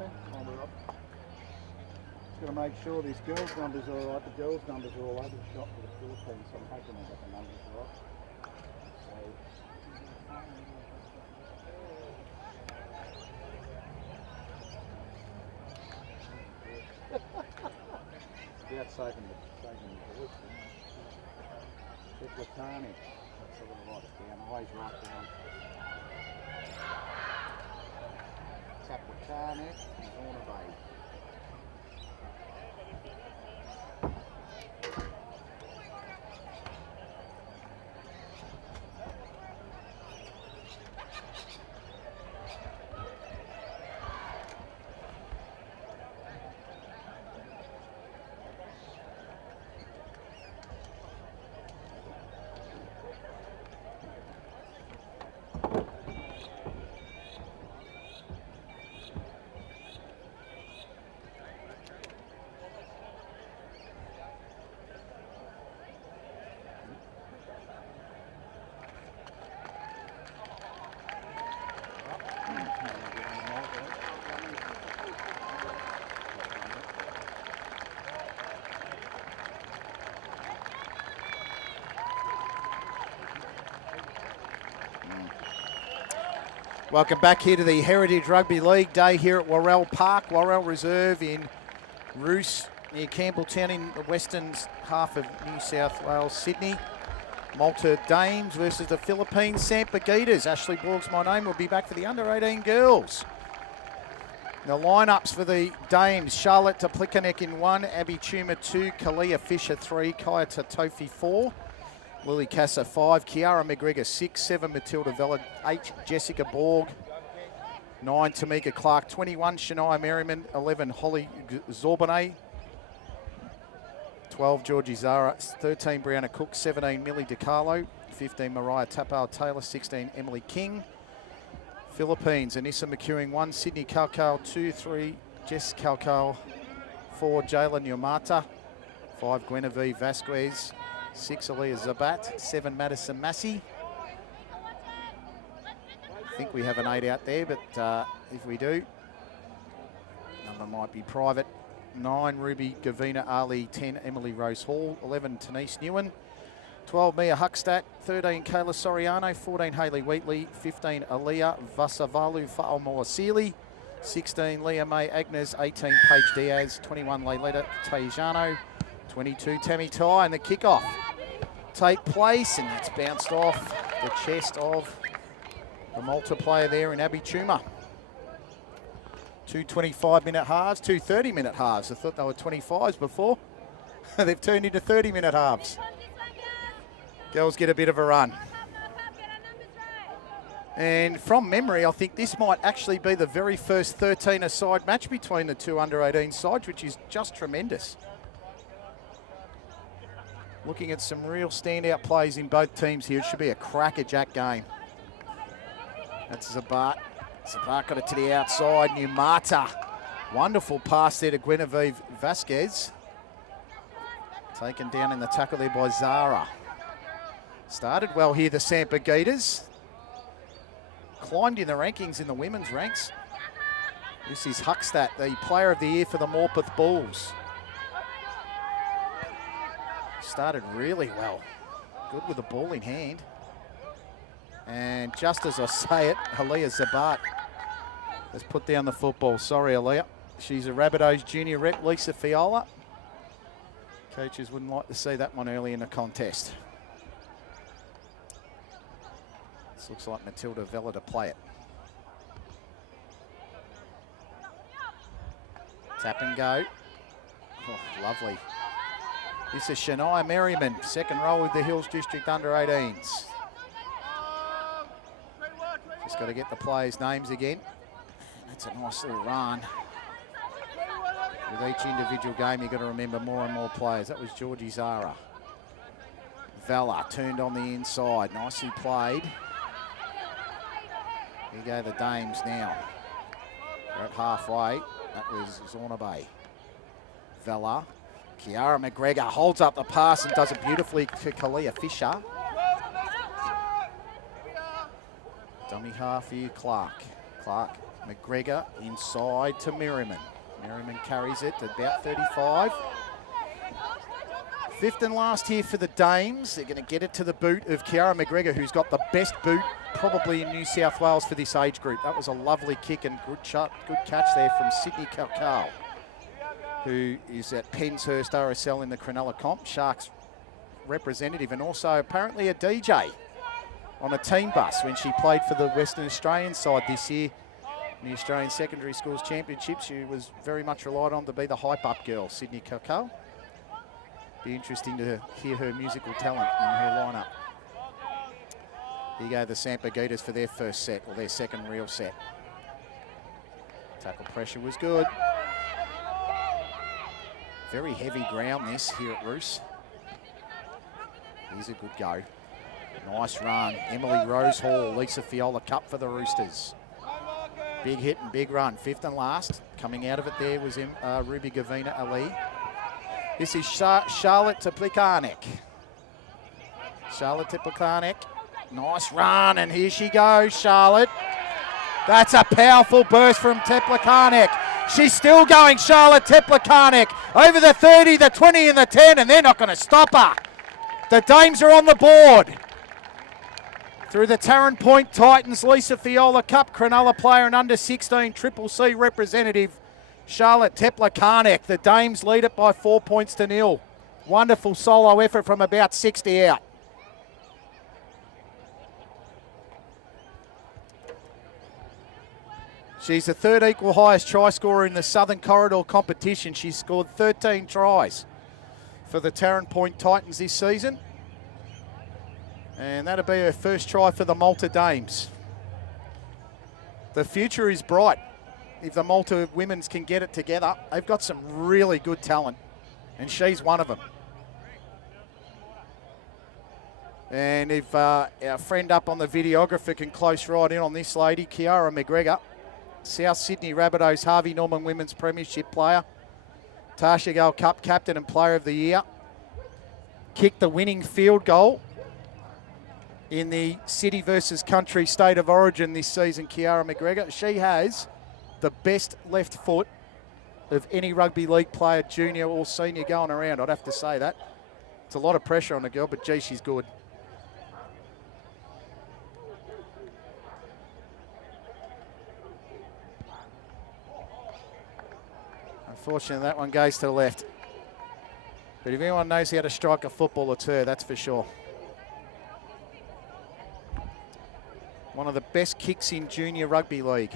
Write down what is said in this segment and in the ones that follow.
there. Just got to make sure this girls' numbers are all right. The girls' numbers are all over the shop for the Philippines, so I'm hoping I got the numbers right. Without saving the voice. Chiplatani. That's a little write it down. Always write down. Chiplatani and Zornabay. Welcome back here to the Heritage Rugby League Day here at Worrell Park. Worrell Reserve in Ruse near Campbelltown in the western half of New South Wales, Sydney. Malta Dames versus the Philippine Sampaguitas. Ashley Borg's my name. Will be back for the under-18 girls. The lineups for the Dames: Charlotte Toplikanek in 1, Abby Tuma 2, Kalia Fisher 3, Kaya Tatofi 4. Lily Casa 5, Kiara McGregor 6, 7 Matilda Vella 8, Jessica Borg 9, Tamika Clark 21, Shania Merriman 11, Holly Zorbonnet 12, Georgie Zara 13, Brianna Cook 17, Millie DiCarlo 15, Mariah Tapao Taylor 16, Emily King. Philippines: Anissa McEwing 1, Sydney Kalkal 2, 3, Jess Kalkal 4, Jayla Nyamata 5, Guinevere Vasquez 6, Aaliyah Zabat, 7, Madison Massey. I think we have an 8 out there, but if we do, number might be private. 9, Ruby Gavina Ali, 10, Emily Rose Hall, 11, Denise Newen, 12, Mia Huckstadt, 13, Kayla Soriano, 14, Hayley Wheatley, 15, Aaliyah Vasavalu Fa'almoa Sealy, 16, Leah May Agnes, 18, Paige Diaz, 21, Leileta Tejano, 22, Tammy Ty, and the kickoff take place, and it's bounced off the chest of the Malta player there in Abby Tuma. 2 25-minute halves, 2 30-minute halves. I thought they were 25s before. They've turned into 30-minute halves. Girls get a bit of a run. And from memory, I think this might actually be the very first 13-a-side match between the two under-18 sides, which is just tremendous. Looking at some real standout plays in both teams here. It should be a crackerjack game. That's Zabat. Zabat got it to the outside. Numata. Wonderful pass there to Guinevere Vasquez. Taken down in the tackle there by Zara. Started well here, the Sampaguitas. Climbed in the rankings in the women's ranks. This is Huckstadt, the player of the year for the Morpeth Bulls. Started really well. Good with the ball in hand. And just as I say it, Aaliyah Zabat has put down the football. Sorry, Aaliyah. She's a Rabbitohs junior rep, Lisa Fiola. Coaches wouldn't like to see that one early in the contest. This looks like Matilda Vella to play it. Tap and go. Oh, lovely. This is Shania Merriman, second row with the Hills District under-18s. Just got to get the players' names again. That's a nice little run. With each individual game, you've got to remember more and more players. That was Georgie Zara. Vella turned on the inside, nicely played. Here go the Dames now. They're at halfway. That was Zornabay. Vella. Kiara McGregor holds up the pass and does it beautifully to Kalia Fisher. Dummy half here, Clark. Clark McGregor inside to Merriman. Merriman carries it to about 35. Fifth and last here for the Dames. They're going to get it to the boot of Kiara McGregor, who's got the best boot probably in New South Wales for this age group. That was a lovely kick and good catch there from Sydney Calcal, who is at Penshurst RSL in the Cronulla comp, Sharks representative, and also apparently a DJ on a team bus when she played for the Western Australian side this year in the Australian Secondary Schools Championship. She was very much relied on to be the hype-up girl, Sydney Calcal. Be interesting to hear her musical talent in her lineup. Here you go, the Sampaguitas for their first set, or their second real set. Tackle pressure was good. Very heavy ground this here at Ruse. Here's a good go. Nice run. Emily Rose Hall, Lisa Fiola Cup for the Roosters. Big hit and big run. Fifth and last. Coming out of it there was Ruby Gavina Ali. This is Charlotte Teplikanek. Charlotte Teplikanek. Nice run, and here she goes, Charlotte. That's a powerful burst from Teplikanek. She's still going, Charlotte Teplikanek. Over the 30, the 20 and the 10, and they're not going to stop her. The Dames are on the board. Through the Tarrant Point Titans, Lisa Fiola Cup, Cronulla player and under 16 Triple C representative, Charlotte Teplikanek. The Dames lead it by 4 points to 0. Wonderful solo effort from about 60 out. She's the third equal highest try scorer in the Southern Corridor competition. She's scored 13 tries for the Tarrant Point Titans this season. And that'll be her first try for the Malta Dames. The future is bright if the Malta women's can get it together. They've got some really good talent, and she's one of them. And if our friend up on the videographer can close right in on this lady, Kiara McGregor, South Sydney Rabbitohs Harvey Norman Women's Premiership player, Tasha Gale Cup Captain and Player of the Year, kicked the winning field goal in the City versus Country State of Origin this season, Kiara McGregor. She has the best left foot of any rugby league player, junior or senior, going around. I'd have to say that. It's a lot of pressure on the girl, but gee, she's good. Unfortunately, that one goes to the left. But if anyone knows how to strike a football, it's her, that's for sure. One of the best kicks in junior rugby league.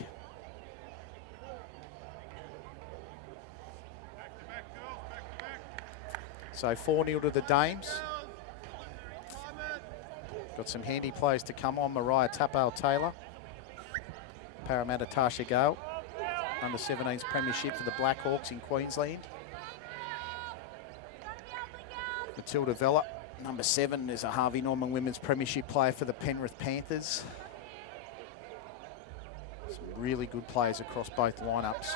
So 4-0 to the Dames. Got some handy players to come on. Mariah Tapale-Taylor. Parramatta Tasha Gale. Under 17s premiership for the Blackhawks in Queensland. Matilda Vella, number 7, is a Harvey Norman Women's Premiership player for the Penrith Panthers. Some really good players across both lineups.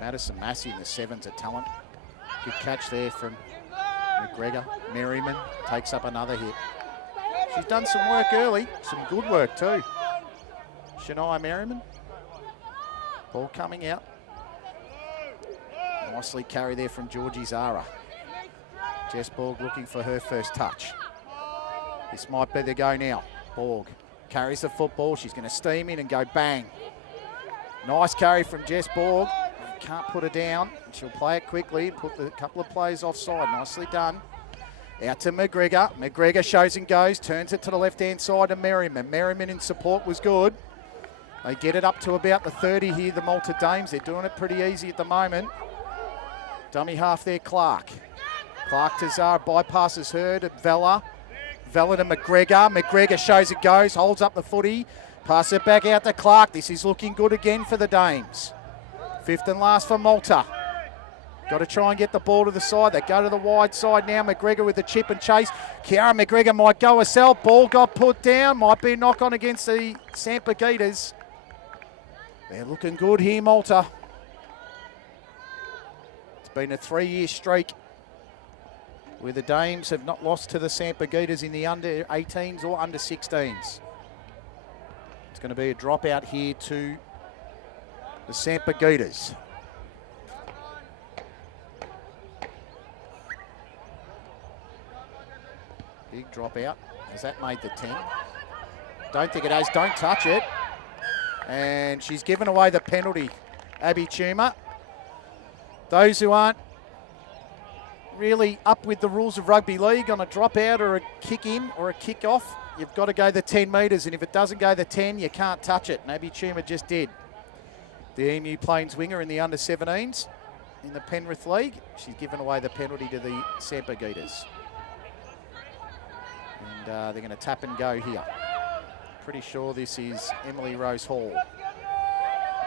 Madison Massey in the 7's a talent. Good catch there from McGregor. Merriman takes up another hit. She's done some work early, some good work too. Shania Merriman. Ball coming out. Nicely carried there from Georgie Zara. Jess Borg looking for her first touch. This might be the go now. Borg carries the football. She's going to steam in and go bang. Nice carry from Jess Borg. Can't put her down. She'll play it quickly and put a couple of players offside. Nicely done. Out to McGregor. McGregor shows and goes. Turns it to the left-hand side to Merriman. Merriman in support was good. They get it up to about the 30 here, the Malta Dames. They're doing it pretty easy at the moment. Dummy half there, Clark. Clark to Zara, bypasses her to Vella. Vella to McGregor. McGregor shows it goes, holds up the footy. Pass it back out to Clark. This is looking good again for the Dames. 5th and last for Malta. Got to try and get the ball to the side. They go to the wide side now. McGregor with the chip and chase. Kiara McGregor might go herself. Ball got put down. Might be a knock on against the Sampaguitas. They're looking good here, Malta. It's been a 3-year streak where the Dames have not lost to the Sampaguitas in the under 18s or under 16s. It's going to be a dropout here to the Sampagutas. Big dropout. Has that made the 10? Don't think it has. Don't touch it. And she's given away the penalty, Abby Tuma. Those who aren't really up with the rules of rugby league on a dropout or a kick in or a kick off, you've got to go the 10 metres, and if it doesn't go the 10, you can't touch it. And Abby Tuma just did. The Emu Plains winger in the under-17s in the Penrith League. She's given away the penalty to the Sampagutas. And they're going to tap and go here. Pretty sure this is Emily Rose Hall.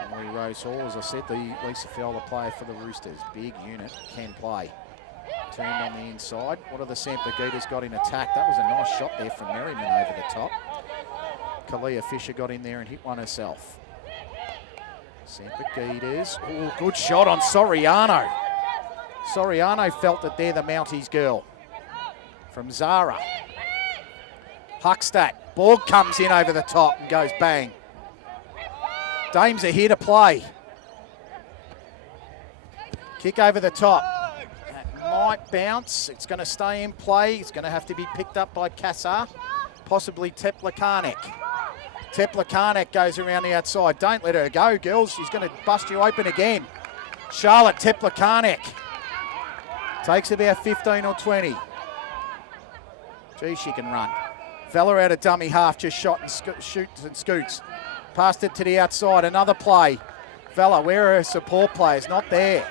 Emily Rose Hall, as I said, the Lisa Fowler player for the Roosters. Big unit, can play. Turned on the inside. What have the Sampagutas got in attack? That was a nice shot there from Merriman over the top. Kalia Fisher got in there and hit one herself. Sampagutas. Oh, good shot on Soriano. Soriano felt that they're the Mounties girl. From Zara. Huckstadt. Borg comes in over the top and goes bang. Dames are here to play. Kick over the top. That might bounce. It's going to stay in play. It's going to have to be picked up by Kassar. Possibly Teplakanek. Teplakanek goes around the outside. Don't let her go, girls. She's going to bust you open again. Charlotte Teplakanek. Takes about 15 or 20. Gee, she can run. Vella out of dummy half, just shot and shoots and scoots. Passed it to the outside, another play. Vella, where are her support players? Not there.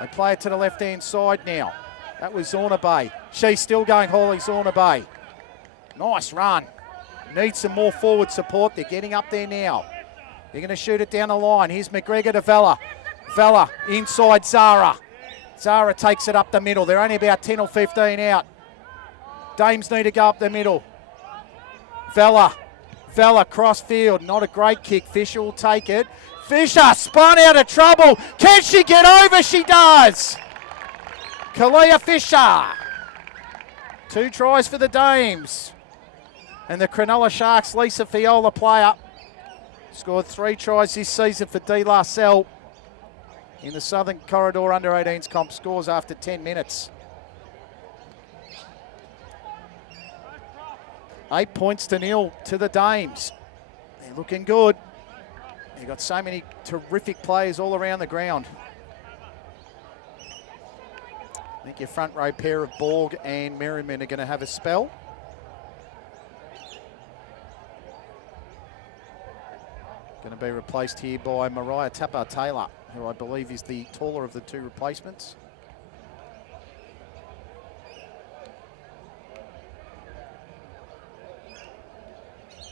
They play it to the left-hand side now. That was Zorna Bay. She's still going, Hawley Zorna Bay. Nice run. Needs some more forward support. They're getting up there now. They're going to shoot it down the line. Here's McGregor to Vella. Vella inside Zara. Zara takes it up the middle. They're only about 10 or 15 out. Dames need to go up the middle. Vella cross field. Not a great kick. Fisher will take it. Fisher spun out of trouble. Can she get over? She does. Kalia Fisher. 2 tries for the Dames. And the Cronulla Sharks, Lisa Fiola player, scored 3 tries this season for De La Salle in the Southern Corridor Under-18s comp. Scores after 10 minutes. 8 points to 0 to the Dames. They're looking good. They've got so many terrific players all around the ground. I think your front row pair of Borg and Merriman are going to have a spell. Going to be replaced here by Mariah Tapper-Taylor, who I believe is the taller of the 2 replacements.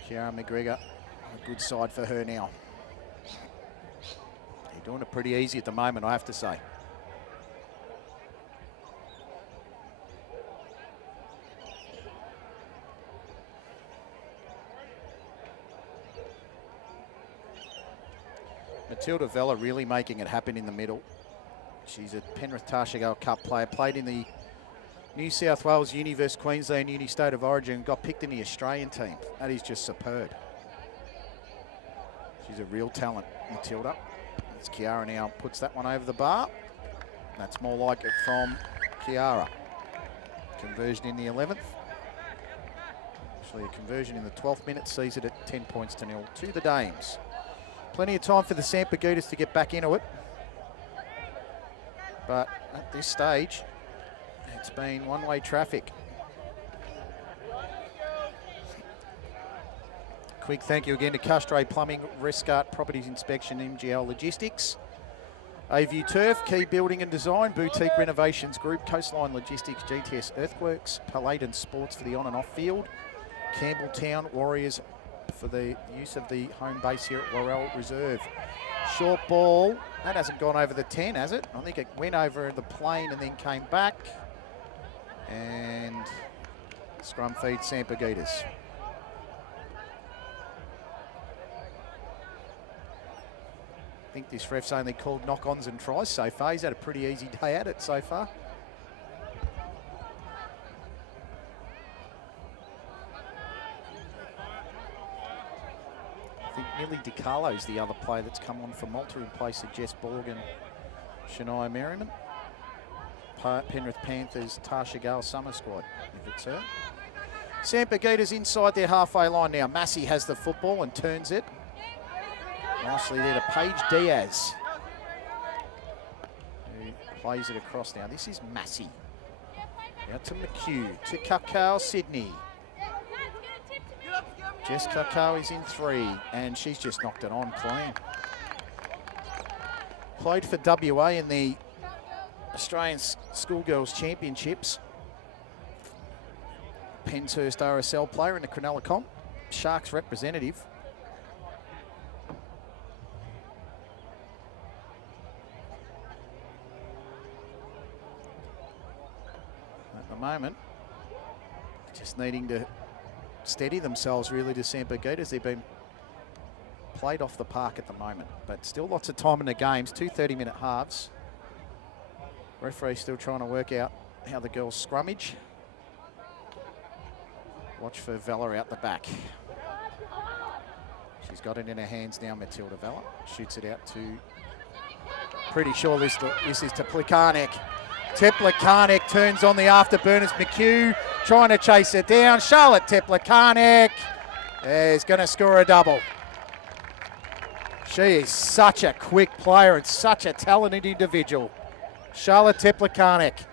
Kiara McGregor, a good side for her now. They're doing it pretty easy at the moment, I have to say. Matilda Vella really making it happen in the middle. She's a Penrith Tarsha Cup player, played in the New South Wales Uni vs Queensland Uni State of Origin, got picked in the Australian team. That is just superb. She's a real talent, Matilda. As Kiara now puts that one over the bar. That's more like it from Kiara. Conversion in the 11th. Actually, a conversion in the 12th minute sees it at 10 points to 0 to the Dames. Plenty of time for the Sampagutas to get back into it. But at this stage, it's been one-way traffic. Quick thank you again to Castray Plumbing, Rescart Properties Inspection, MGL Logistics, AView Turf, Key Building and Design, Boutique Renovations Group, Coastline Logistics, GTS Earthworks, Paladin Sports for the on and off field, Campbelltown Warriors for the use of the home base here at Worrell Reserve. Short ball, that hasn't gone over the 10, has it? I think it went over the plane and then came back. And scrum feed Sampagutas. I think this ref's only called knock-ons and tries so far. He's had a pretty easy day at it so far. Millie DiCarlo's the other player that's come on for Malta in place of Jess Borg and Shania Merriman. Penrith Panthers, Tasha Gale summer squad, if it's her. Sampa Gators inside their halfway line now. Massey has the football and turns it. Nicely there to Paige Diaz, who plays it across now. This is Massey. Out to McHugh, to Kakao Sydney. Jess Kakao is in 3, and she's just knocked it on clean. Played for WA in the Australian Schoolgirls Championships. Penshurst RSL player in the Cronulla comp. Sharks representative. At the moment, just needing to steady themselves really to Sampa Gators. They've been played off the park at the moment, but still lots of time in the games. 2 30-minute halves. Referee still trying to work out how the girls scrummage. Watch for Vella out the back. She's got it in her hands now, Matilda Vella. Shoots it out to, pretty sure this is to Plekarnik. Teplikanek turns on the afterburners. McHugh trying to chase it down. Charlotte Teplikanek is going to score a double. She is such a quick player and such a talented individual. Charlotte Teplikanek,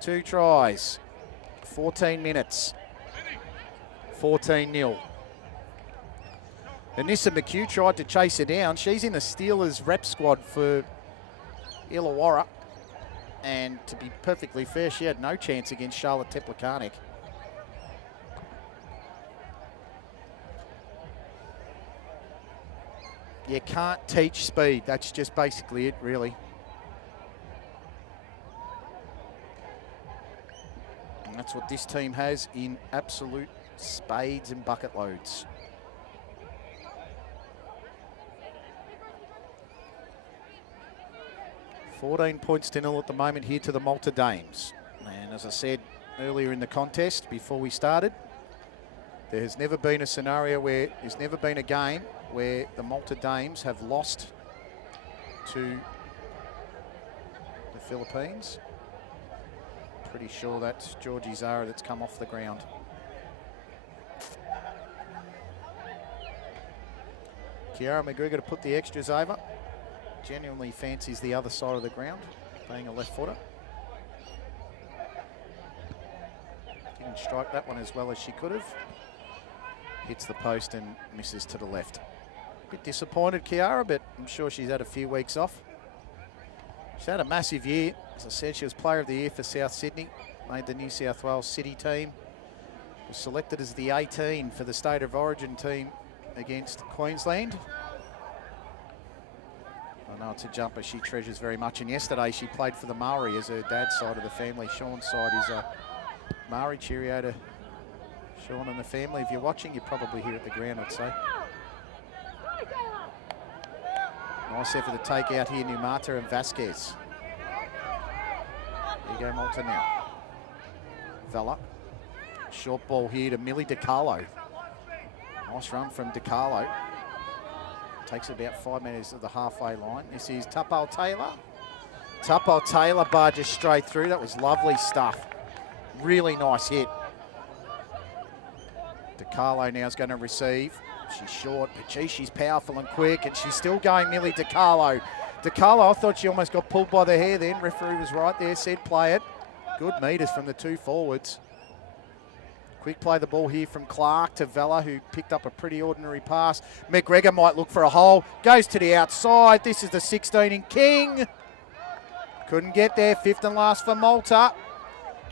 2 tries, 14 minutes, 14-0. Anissa McHugh tried to chase her down. She's in the Steelers rep squad for Illawarra. And to be perfectly fair, she had no chance against Charlotte Teplikanek. You can't teach speed. That's just basically it, really. And that's what this team has in absolute spades and bucket loads. $14 points to 0 at the moment here to the Malta Dames. And as I said earlier in the contest, before we started, there has never been a scenario where, there's never been a game where the Malta Dames have lost to the Philippines. Pretty sure that's Georgie Zara that's come off the ground. Kiara McGregor to put the extras over. Genuinely fancies the other side of the ground, playing a left footer. Didn't strike that one as well as she could have. Hits the post and misses to the left. Bit disappointed, Kiara, but I'm sure she's had a few weeks off. She's had a massive year. As I said, she was Player of the Year for South Sydney, made the New South Wales City team. Was selected as the 18 for the State of Origin team against Queensland. I know it's a jumper she treasures very much, and yesterday she played for the Maori as her dad's side of the family. Sean's side is a Maori. Cheerio to Sean and the family. If you're watching, you're probably here at the ground, I'd say. Nice effort to take out here, Numata and Vasquez. There you go, Malta now. Vella. Short ball here to Millie DiCarlo. Nice run from DiCarlo. Takes about 5 minutes of the halfway line. This is Tapal Taylor. Tapal Taylor barges straight through. That was lovely stuff. Really nice hit. DiCarlo now is going to receive. She's short, but gee, she's powerful and quick, and she's still going, Millie DiCarlo. DiCarlo, I thought she almost got pulled by the hair then. Referee was right there, said play it. Good meters from the 2 forwards. Quick play the ball here from Clark to Vella, who picked up a pretty ordinary pass. McGregor might look for a hole. Goes to the outside. This is the 16 in King. Couldn't get there. 5th and last for Malta.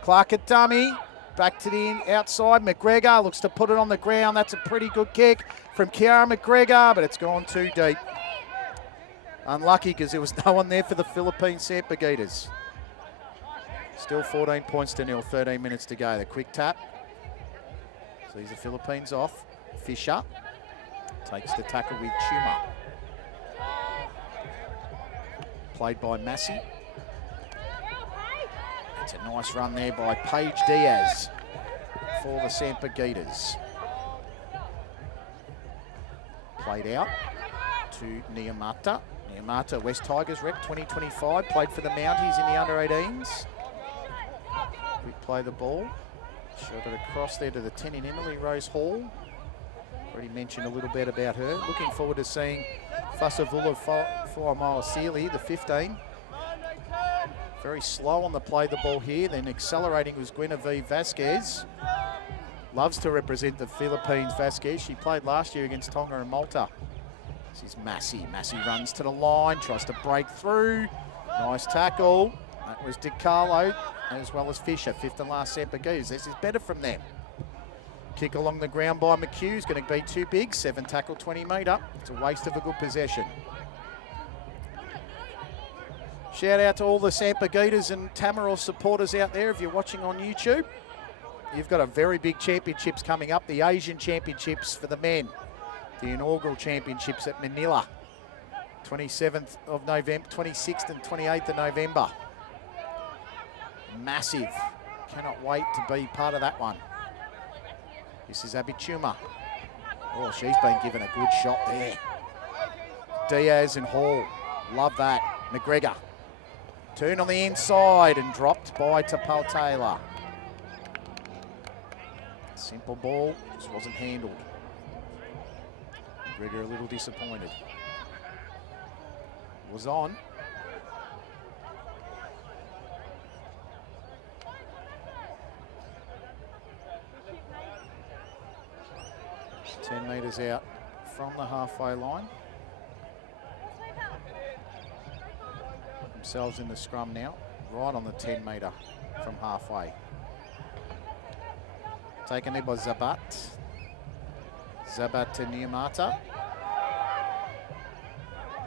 Clark at dummy. Back to the outside. McGregor looks to put it on the ground. That's a pretty good kick from Kiara McGregor, but it's gone too deep. Unlucky because there was no one there for the Philippine Sampa Gators. Still 14 points to 0. 13 minutes to go. The quick tap. Sees the Philippines off. Fisher takes the tackle with Chuma. Played by Massey. It's a nice run there by Paige Diaz for the Sampa Gators. played out to Niamata. Niamata, West Tigers rep 2025, played for the Mounties in the under-18s. We play the ball. Shot it across there to the 10 in Emily Rose Hall. Already mentioned a little bit about her. Looking forward to seeing Fasavula Fuamala-Sealy, the 15. Very slow on the play the ball here. Then accelerating was Guinevere Vasquez. Loves to represent the Philippines, Vasquez. She played last year against Tonga and Malta. This is Massey. Massey runs to the line, tries to break through. Nice tackle. That was DiCarlo, as well as Fisher. Fifth and last set Bagoos. This is better from them. Kick along the ground by McHugh's going to be too big. 7 tackle, 20 metre. It's a waste of a good possession. Shout out to all the Sampaguitas and Tamaraws supporters out there if you're watching on YouTube. You've got a very big championships coming up. The Asian Championships for the men. The inaugural championships at Manila. 27th of November, 26th and 28th of November. Massive. Cannot wait to be part of that one. This is Abichuma. Oh, she's been given a good shot there. Diaz and Hall. Love that. McGregor. Turn on the inside and dropped by Tapal Taylor. Simple ball, just wasn't handled. McGregor a little disappointed. Was on. 10 metres out from the halfway line. Themselves in the scrum now, right on the 10 metre from halfway. Taken there by Zabat. Zabat to Niamata.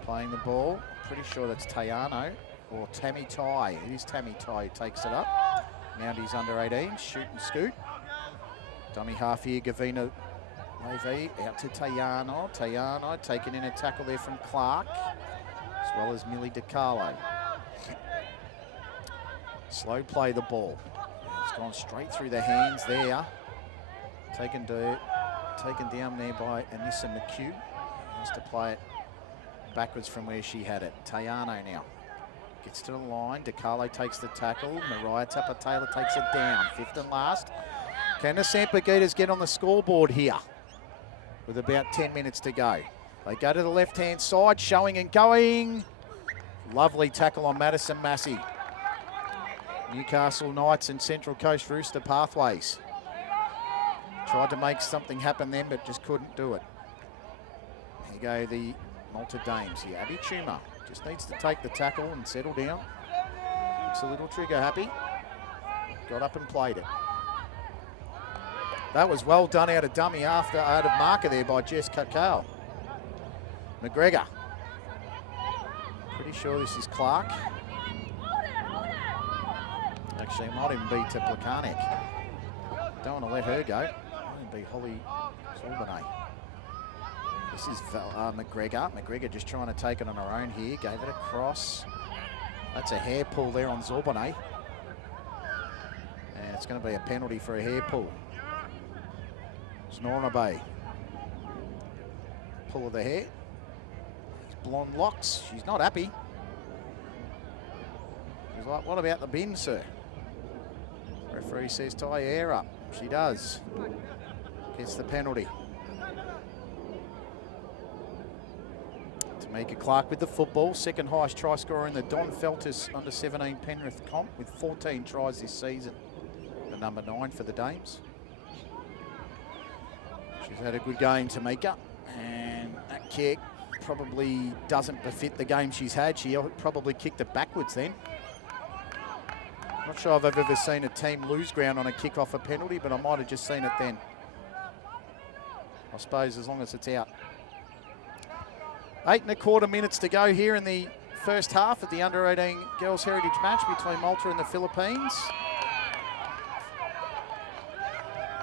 Playing the ball. Pretty sure that's Tayano or Tammy Tai. It is Tammy Tai who takes it up. Mounties under 18, shoot and scoot. Dummy half here, Gavina Levy out to Tayano. Tayano taking in a tackle there from Clark, as well as Millie DiCarlo. Slow play the ball. It's gone straight through the hands there. Taken down there by Anissa McHugh. Wants to play it backwards from where she had it. Tayano now gets to the line. DiCarlo takes the tackle. Mariah Tapper-Taylor takes it down. Fifth and last. Can the Sampaguitas get on the scoreboard here with about 10 minutes to go? They go to the left-hand side, showing and going. Lovely tackle on Madison Massey. Newcastle Knights and Central Coast Rooster pathways. Tried to make something happen then, but just couldn't do it. There you go, the Malta Dames here. Abby Tuma just needs to take the tackle and settle down. Looks a little trigger happy. Got up and played it. That was well done out of dummy out of marker there by Jess Kakao. McGregor. Pretty sure this is Clark. Actually, it might even be to Plakanek. Don't want to let her go. Might be Holly Zorbanay. This is McGregor. McGregor just trying to take it on her own here. Gave it across. That's a hair pull there on Zorbanay. And it's going to be a penalty for a hair pull. Snorna Bay. Pull of the hair. These blonde locks. She's not happy. She's like, what about the bin, sir? Referee says tie your hair up. She does. Gets the penalty. Tamika Clark with the football. Second highest try scorer in the Don Feltus under 17 Penrith comp with 14 tries this season. The number 9 for the Dames. She's had a good game, Tamika. And that kick probably doesn't befit the game she's had. She probably kicked it backwards then. Not sure if I've ever seen a team lose ground on a kick off a penalty, but I might have just seen it then. I suppose as long as it's out. 8 1/4 minutes to go here in the first half of the under-18 Girls Heritage match between Malta and the Philippines.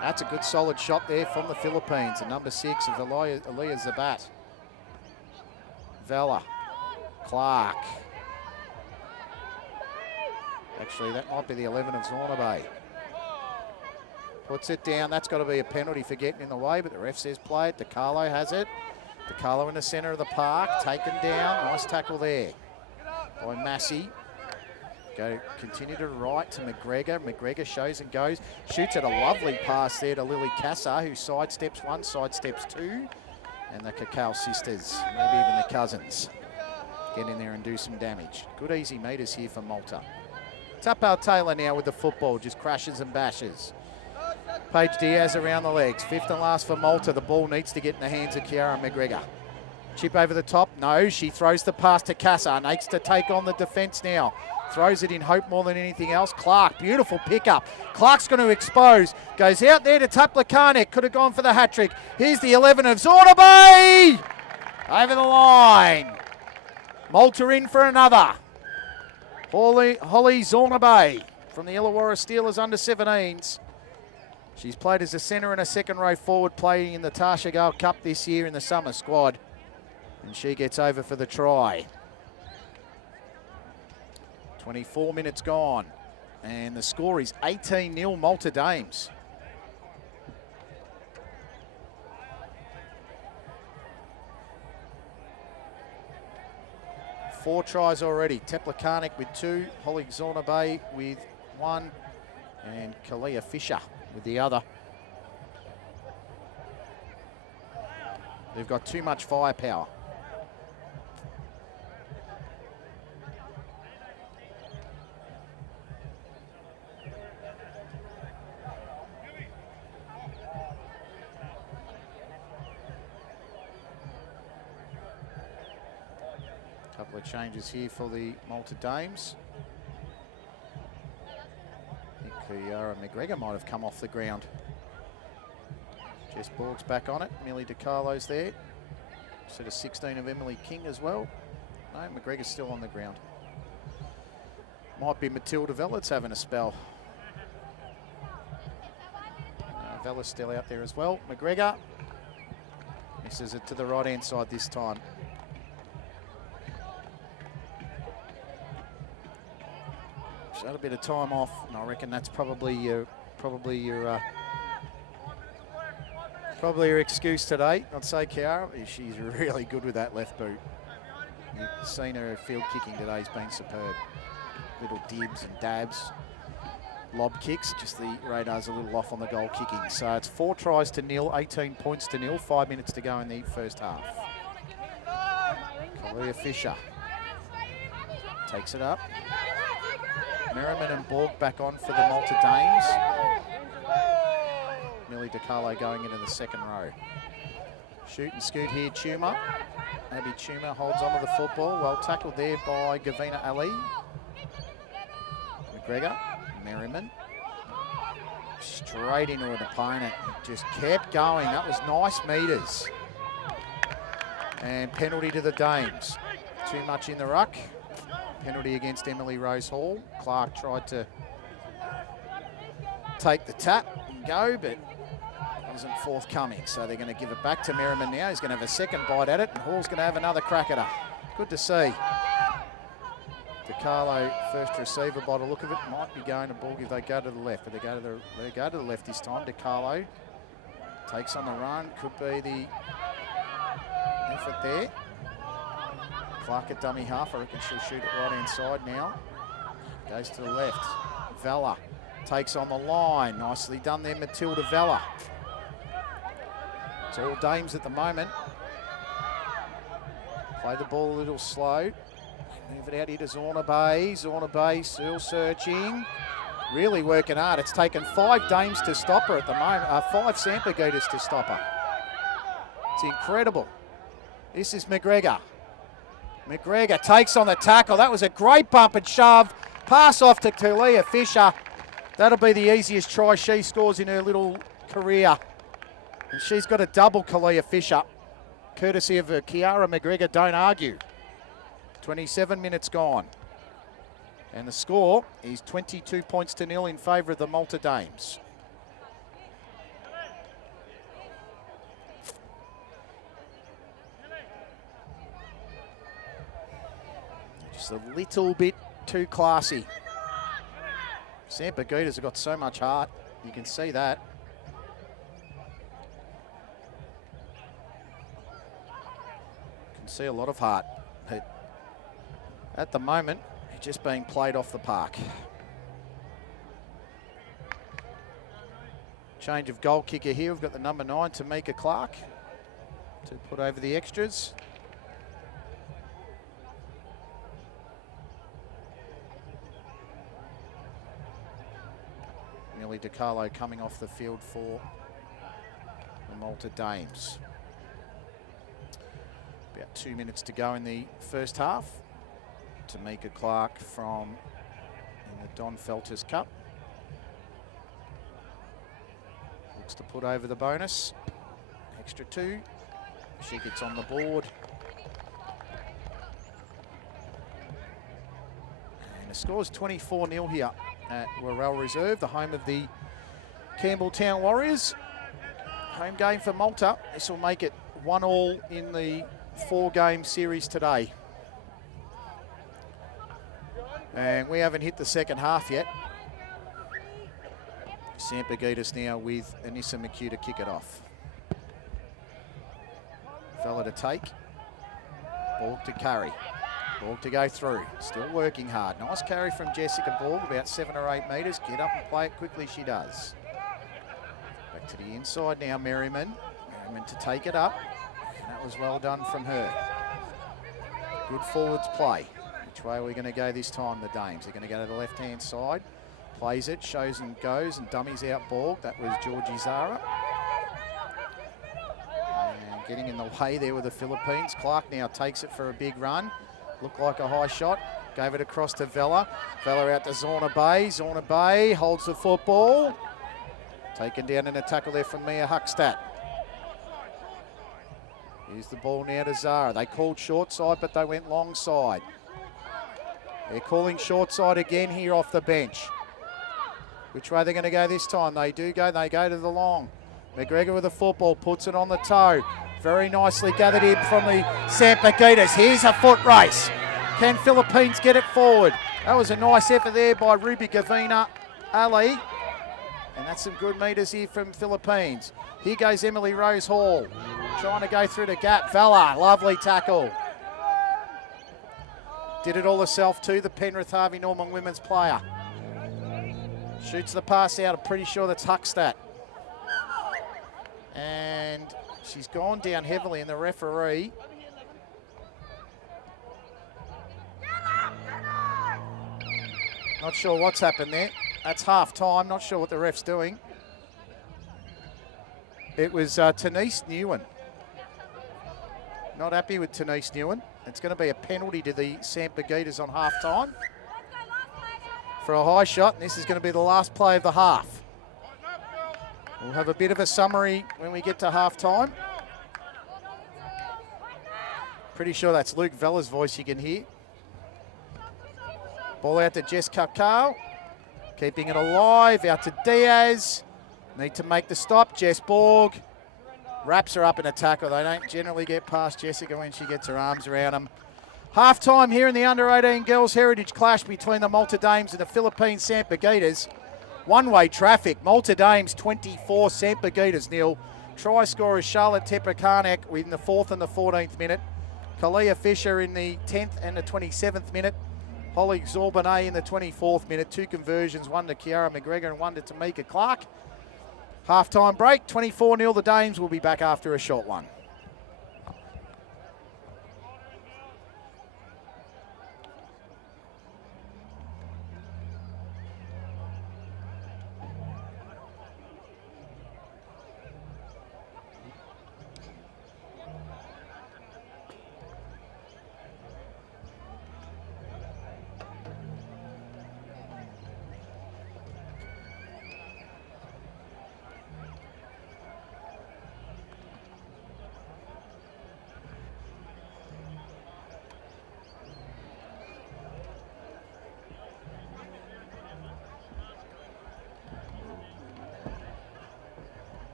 That's a good solid shot there from the Philippines. The number 6 of Aliyah Zabat. Vela. Clark. Actually, that might be the 11 of Zornaby. Puts it down. That's got to be a penalty for getting in the way, but the ref says play it. DiCarlo has it. DiCarlo in the centre of the park, taken down. Nice tackle there by Massey. Continue to right to McGregor. McGregor shows and goes. Shoots at a lovely pass there to Lily Cassar, who sidesteps one, sidesteps two. And the Cacao sisters, maybe even the cousins, get in there and do some damage. Good easy meters here for Malta. Tapao Taylor now with the football, just crashes and bashes. Paige Diaz around the legs. Fifth and last for Malta. The ball needs to get in the hands of Kiara McGregor. Chip over the top. No, she throws the pass to Cassar. Needs to take on the defence now. Throws it in hope more than anything else. Clark, beautiful pickup. Clark's going to expose. Goes out there to Taplakanek. Could have gone for the hat-trick. Here's the 11 of Zornaby. Over the line. Malta in for another. Holly Zornaby from the Illawarra Steelers under-17s. She's played as a centre and a second row forward, playing in the Tasha Gale Cup this year in the summer squad. And she gets over for the try. 24 minutes gone. And the score is 18-0 Malta Dames. Four tries already. Teplakanek with 2, Holly Zornaby with 1, and Kalia Fisher with the other. They've got too much firepower. Couple of changes here for the Malta Dames. I think Kiara McGregor might have come off the ground. Jess Borg's back on it. Millie DiCarlo's there. Set of 16 of Emily King as well. No, McGregor's still on the ground. Might be Matilda Vellett's having a spell. Vellett's still out there as well. McGregor misses it to the right-hand side this time. She's had a bit of time off, and I reckon that's probably your excuse today. I'd say Kiara, she's really good with that left boot. You've seen her field kicking today's been superb. Little dibs and dabs, lob kicks, just the radar's a little off on the goal kicking. So it's 4 tries to 0, 18 points to 0, 5 minutes to go in the first half. Kalia Fisher takes it up. Merriman and Borg back on for the Malta Dames. Millie DiCarlo going into the second row. Shoot and scoot here, Tuma. Abby Tuma holds onto the football. Well tackled there by Gavina Ali. McGregor, Merriman. Straight into an opponent. Just kept going. That was nice meters. And penalty to the Dames. Too much in the ruck. Penalty against Emily Rose Hall. Clark tried to take the tap and go, but wasn't forthcoming. So they're going to give it back to Merriman now. He's going to have a second bite at it, and Hall's going to have another crack at her. Good to see. DiCarlo, first receiver by the look of it, might be going to Borg if they go to the left, but they go to the left this time. DiCarlo takes on the run. Could be the effort there. Clark at dummy half. I reckon she'll shoot it right hand side now. Goes to the left. Vella takes on the line. Nicely done there, Matilda Vella. It's all Dames at the moment. Play the ball a little slow. Move it out here to Zornaby. Zornaby still searching. Really working hard. It's taken 5 Dames to stop her at the moment. 5 Sampagutas to stop her. It's incredible. This is McGregor. McGregor takes on the tackle. That was a great bump and shove. Pass off to Kalia Fisher. That'll be the easiest try she scores in her little career. And she's got a double, Kalia Fisher. Courtesy of Kiara McGregor, don't argue. 27 minutes gone. And the score is 22 points to 0 in favour of the Malta Dames. Just a little bit too classy. Sampagutas have got so much heart. You can see that. see a lot of heart. But at the moment, he's just being played off the park. Change of goal kicker here. We've got the number 9, Tamika Clark, to put over the extras. Millie DiCarlo coming off the field for the Malta Dames. About 2 minutes to go in the first half. Tamika Clark from the Don Felters Cup. Looks to put over the bonus. Extra 2. She gets on the board. And the score's 24-0 here at Worrell Reserve, the home of the Campbelltown Warriors. Home game for Malta. This will make it 1-1 in the 4-game series today. And we haven't hit the second half yet. Sampaguitas now with Anissa McHugh to kick it off. Fella to take. Borg to carry. Borg to go through. Still working hard. Nice carry from Jessica Borg, about 7 or 8 metres. Get up and play it quickly, she does. Back to the inside now, Merriman. Merriman to take it up. And that was well done from her. Good forwards play. Which way are we going to go this time, the Dames? They're going to go to the left-hand side. Plays it, shows and goes, and dummies out Borg. That was Georgie Zara. And getting in the way there with the Philippines. Clark now takes it for a big run. Looked like a high shot. Gave it across to Vella. Vella out to Zorna Bay. Zorna Bay holds the football. Taken down in a tackle there from Mia Huckstadt. Here's the ball now to Zara. They called short side, but they went long side. They're calling short side again here off the bench. Which way they're going to go this time? They do go. They go to the long. McGregor with the football, puts it on the toe. Very nicely gathered in from the Sampaguitas. Here's a foot race. Can Philippines get it forward? That was a nice effort there by Ruby Gavina Ali. And that's some good metres here from Philippines. Here goes Emily Rose Hall. Trying to go through the gap. Vella, lovely tackle. Did it all herself too, the Penrith Harvey Norman women's player. Shoots the pass out. I'm pretty sure that's Huckstadt. And she's gone down heavily, and the referee not sure what's happened there. That's half time. Not sure what the ref's doing. It was Tanise Newen. Not happy with Tanise Newen. It's going to be a penalty to the Sampaguitas on half time for a high shot, and this is going to be the last play of the half. We'll have a bit of a summary when we get to half time. Pretty sure that's Luke Vella's voice you can hear. Ball out to Jess Kakao. Keeping it alive, out to Diaz. Need to make the stop, Jess Borg. Wraps her up in a tackle. They don't generally get past Jessica when she gets her arms around them. Half time here in the under-18 Girls Heritage Clash between the Malta Dames and the Philippine Sampaguitas. One-way traffic. Malta Dames 24, Sampaguitas 0. Try scorers Charlotte Tepakarnek in the 4th and the 14th minute. Kalia Fisher in the 10th and the 27th minute. Holly Zorbanet in the 24th minute. 2 conversions, one to Kiara McGregor and one to Tamika Clark. Half-time break, 24-0 the Dames. Will be back after a short one.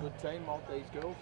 Good team, Maltese girls.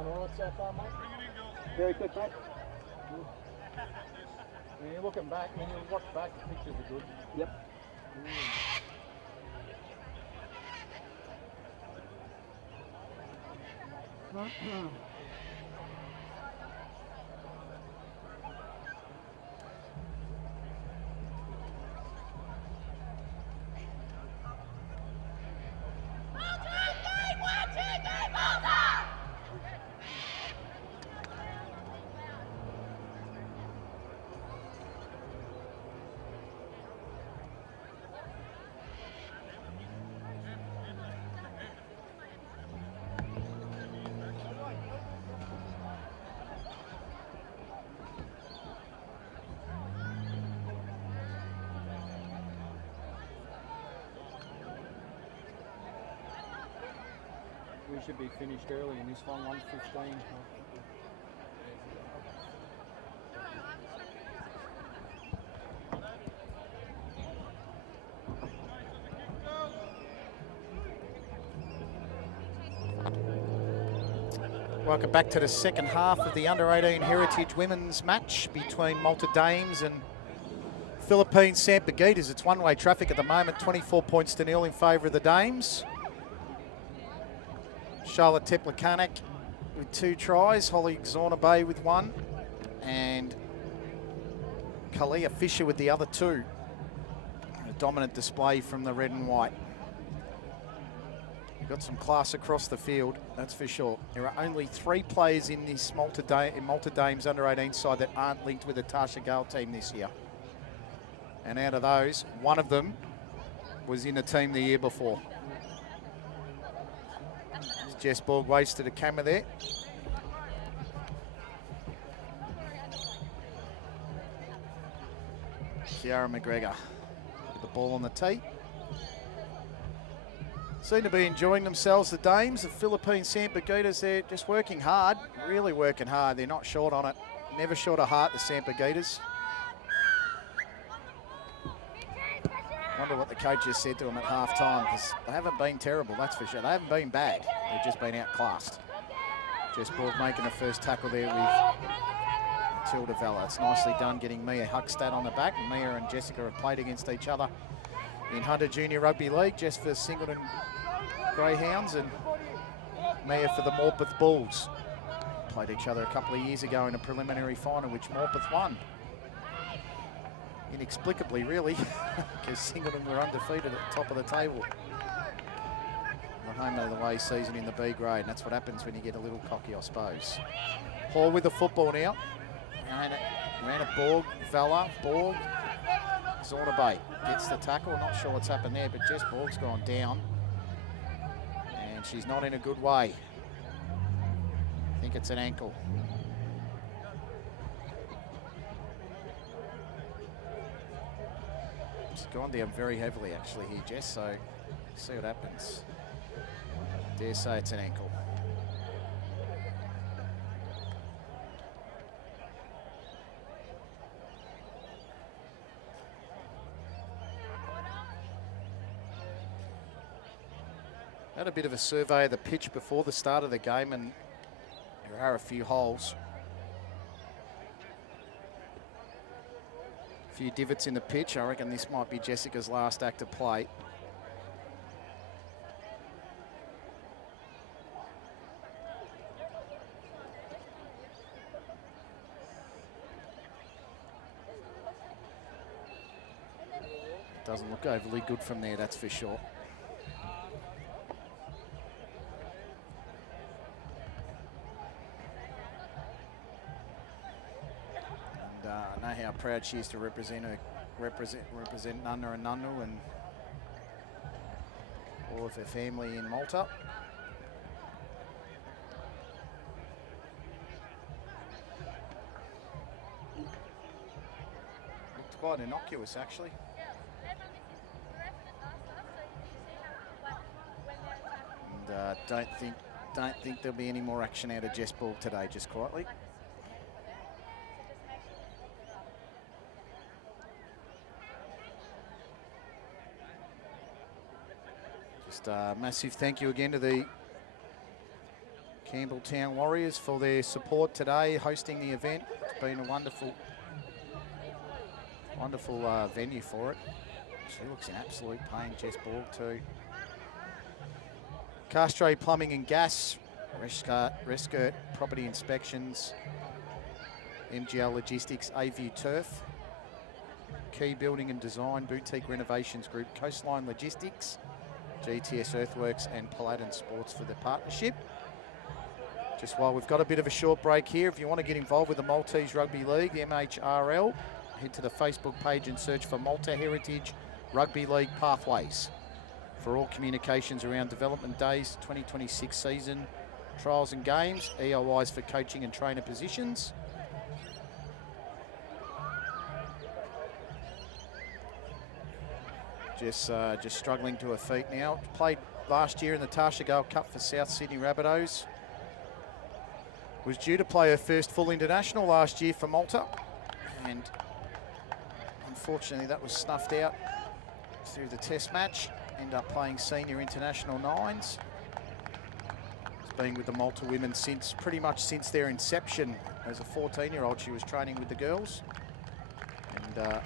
Going all right so far, mate? Very good, mate. When you're looking back, when you watch back, the pictures are good. Yep. We should be finished early in this one, 1:15. Welcome back to the second half of the Under-18 Heritage Women's match between Malta Dames and Philippine Sampaguitas. It's one-way traffic at the moment, 24 points to 0 in favour of the Dames. Charlotte Teplakanek with 2 tries, Holly Zornabay with 1, and Kalia Fisher with the other 2. A dominant display from the red and white. Got some class across the field, that's for sure. There are only 3 players in this Malta Dames Under-18 side that aren't linked with the Tasha Gale team this year. And out of those, one of them was in the team the year before. Jess Borg waves to the camera there. Kiara McGregor with the ball on the tee. Seem to be enjoying themselves, the Dames. The Philippine Sampaguitas, they're just working hard, really working hard. They're not short on it. Never short of heart, the Sampaguitas. Wonder what the coach just said to them at half-time, because they haven't been terrible, that's for sure. They haven't been bad. They've just been outclassed. Jess Borg making the first tackle there with Tilda Vella. It's nicely done, getting Mia Huckstad on the back. Mia and Jessica have played against each other in Hunter Junior Rugby League, Jess for Singleton Greyhounds and Mia for the Morpeth Bulls. Played each other a couple of years ago in a preliminary final, which Morpeth won. Inexplicably, really, because Singleton were undefeated at the top of the table. The home of the way season in the B grade, and that's what happens when you get a little cocky, I suppose. Hall with the football now. Ran a Borg, Vella, Borg, Zornabay gets the tackle. Not sure what's happened there, but Jess Borg's gone down. And she's not in a good way. I think it's an ankle. She's gone down very heavily actually here, Jess, so see what happens. Dare say it's an ankle. Had a bit of a survey of the pitch before the start of the game, and there are a few holes. A few divots in the pitch. I reckon this might be Jessica's last act of play. Doesn't look overly good from there, that's for sure. I know how proud she is to represent Nunna and Nunnu and all of her family in Malta. Looked quite innocuous actually. And don't think there'll be any more action out of Jess Borg today, just quietly. Just a massive thank you again to the Campbelltown Warriors for their support today, hosting the event. It's been a wonderful venue for it. She looks in absolute pain, Jess Borg too. Castro Plumbing and Gas, Rescurt Property Inspections, MGL Logistics, AView Turf, Key Building and Design, Boutique Renovations Group, Coastline Logistics, GTS Earthworks and Paladin Sports for the partnership. Just while we've got a bit of a short break here, if you want to get involved with the Maltese Rugby League, the MHRL, head to the Facebook page and search for Malta Heritage Rugby League Pathways. For all communications around development days, 2026 season, trials and games, EOIs for coaching and trainer positions. Just struggling to her feet now. Played last year in the Tasha Gold Cup for South Sydney Rabbitohs. Was due to play her first full international last year for Malta, and unfortunately that was snuffed out through the test match. Ended up playing senior international nines. Has been with the Malta women pretty much since their inception. As a 14-year-old, she was training with the girls, and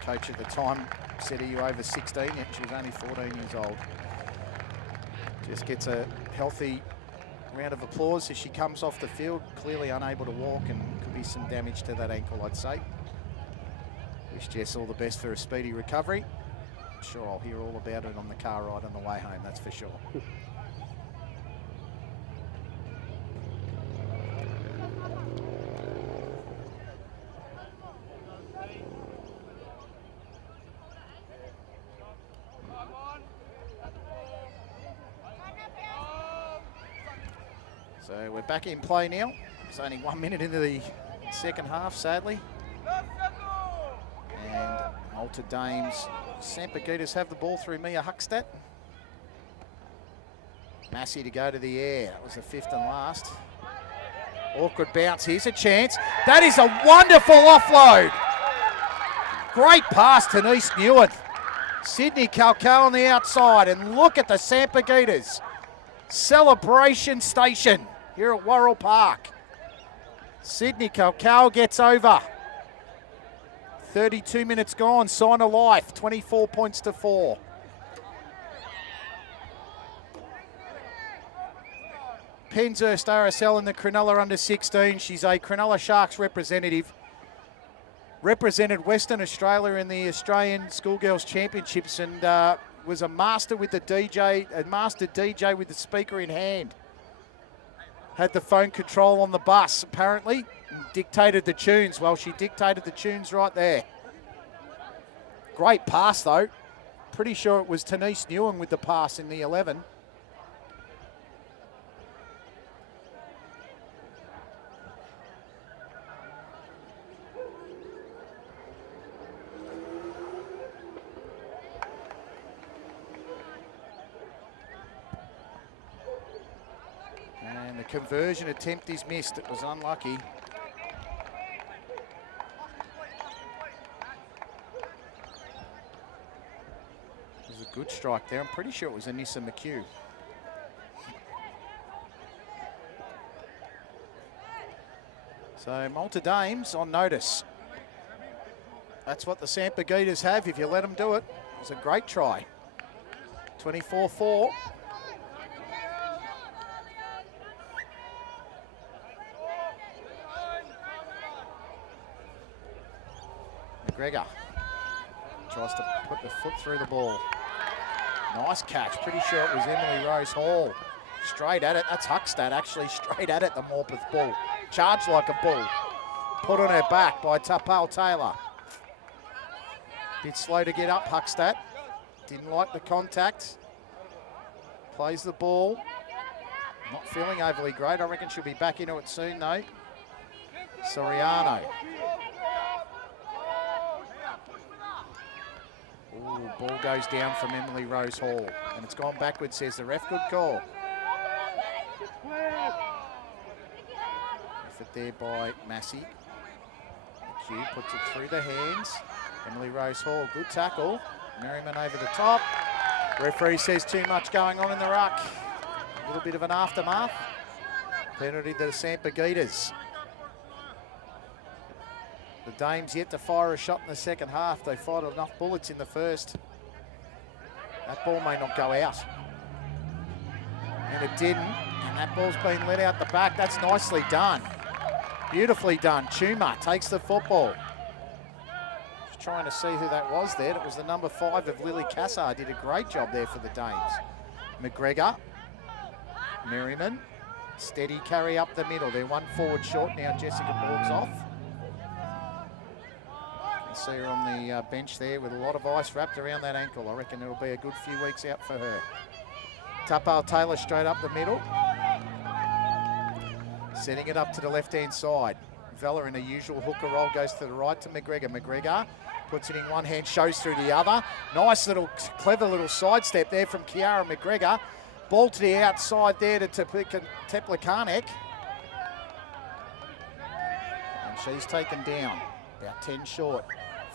coach at the time said, "Are you over 16 yet?" She was only 14 years old. Just gets a healthy round of applause as she comes off the field, clearly unable to walk, and could be some damage to that ankle, I'd say. Wish Jess all the best for a speedy recovery. I'm sure I'll hear all about it on the car ride on the way home, that's for sure. So we're back in play now. It's only 1 minute into the second half, sadly. And Malta Dames, Sampaguitas have the ball through Mia Huckstadt. Massey to go to the air. That was the fifth and last. Awkward bounce. Here's a chance. That is a wonderful offload. Great pass to Denise Newen. Sydney Calcal on the outside. And look at the Sampaguitas celebration station here at Worrell Park. Sydney Calcal gets over. 32 minutes gone, sign of life, 24 points to 4. Penshurst RSL in the Cronulla under 16. She's a Cronulla Sharks representative. Represented Western Australia in the Australian Schoolgirls Championships, and was a master with the DJ, a master DJ with the speaker in hand. Had the phone control on the bus, apparently, and dictated the tunes. Well, she dictated the tunes right there. Great pass, though. Pretty sure it was Denise Newen with the pass in the 11. And the conversion attempt is missed. It was unlucky. It was a good strike there. I'm pretty sure it was Anissa McHugh. So Malta Dames on notice. That's what the Sampaguitas have if you let them do it. It was a great try. 24-4. McGregor tries to put the foot through the ball. Nice catch. Pretty sure it was Emily Rose Hall. Straight at it. That's Huckstadt actually straight at it, the Morpeth bull. Charged like a bull. Put on her back by Tapal Taylor. Bit slow to get up, Huckstadt. Didn't like the contact. Plays the ball. Not feeling overly great. I reckon she'll be back into it soon though. Soriano. Ooh, ball goes down from Emily Rose Hall. And it's gone backwards, says the ref. Good call. Effort there by Massey. McHugh puts it through the hands. Emily Rose Hall, good tackle. Merriman over the top. Referee says too much going on in the ruck. A little bit of an aftermath. Penalty to the Sampaguitas. The Dames yet to fire a shot in the second half. They fired enough bullets in the first. That ball may not go out. And it didn't. And that ball's been let out the back. That's nicely done. Beautifully done. Chuma takes the football. Just trying to see who that was there. It was the number 5 of Lily Cassar. Did a great job there for the Dames. McGregor. Merriman. Steady carry up the middle. They're one forward short now. Jessica Borg's off. You see her on the bench there with a lot of ice wrapped around that ankle. I reckon it'll be a good few weeks out for her. Tapal Taylor straight up the middle. Setting it up to the left-hand side. Vella in a usual hooker roll goes to the right to McGregor. McGregor puts it in one hand, shows through the other. Nice little, clever little sidestep there from Kiara McGregor. Ball to the outside there to Teplikanek. And she's taken down, about 10 short.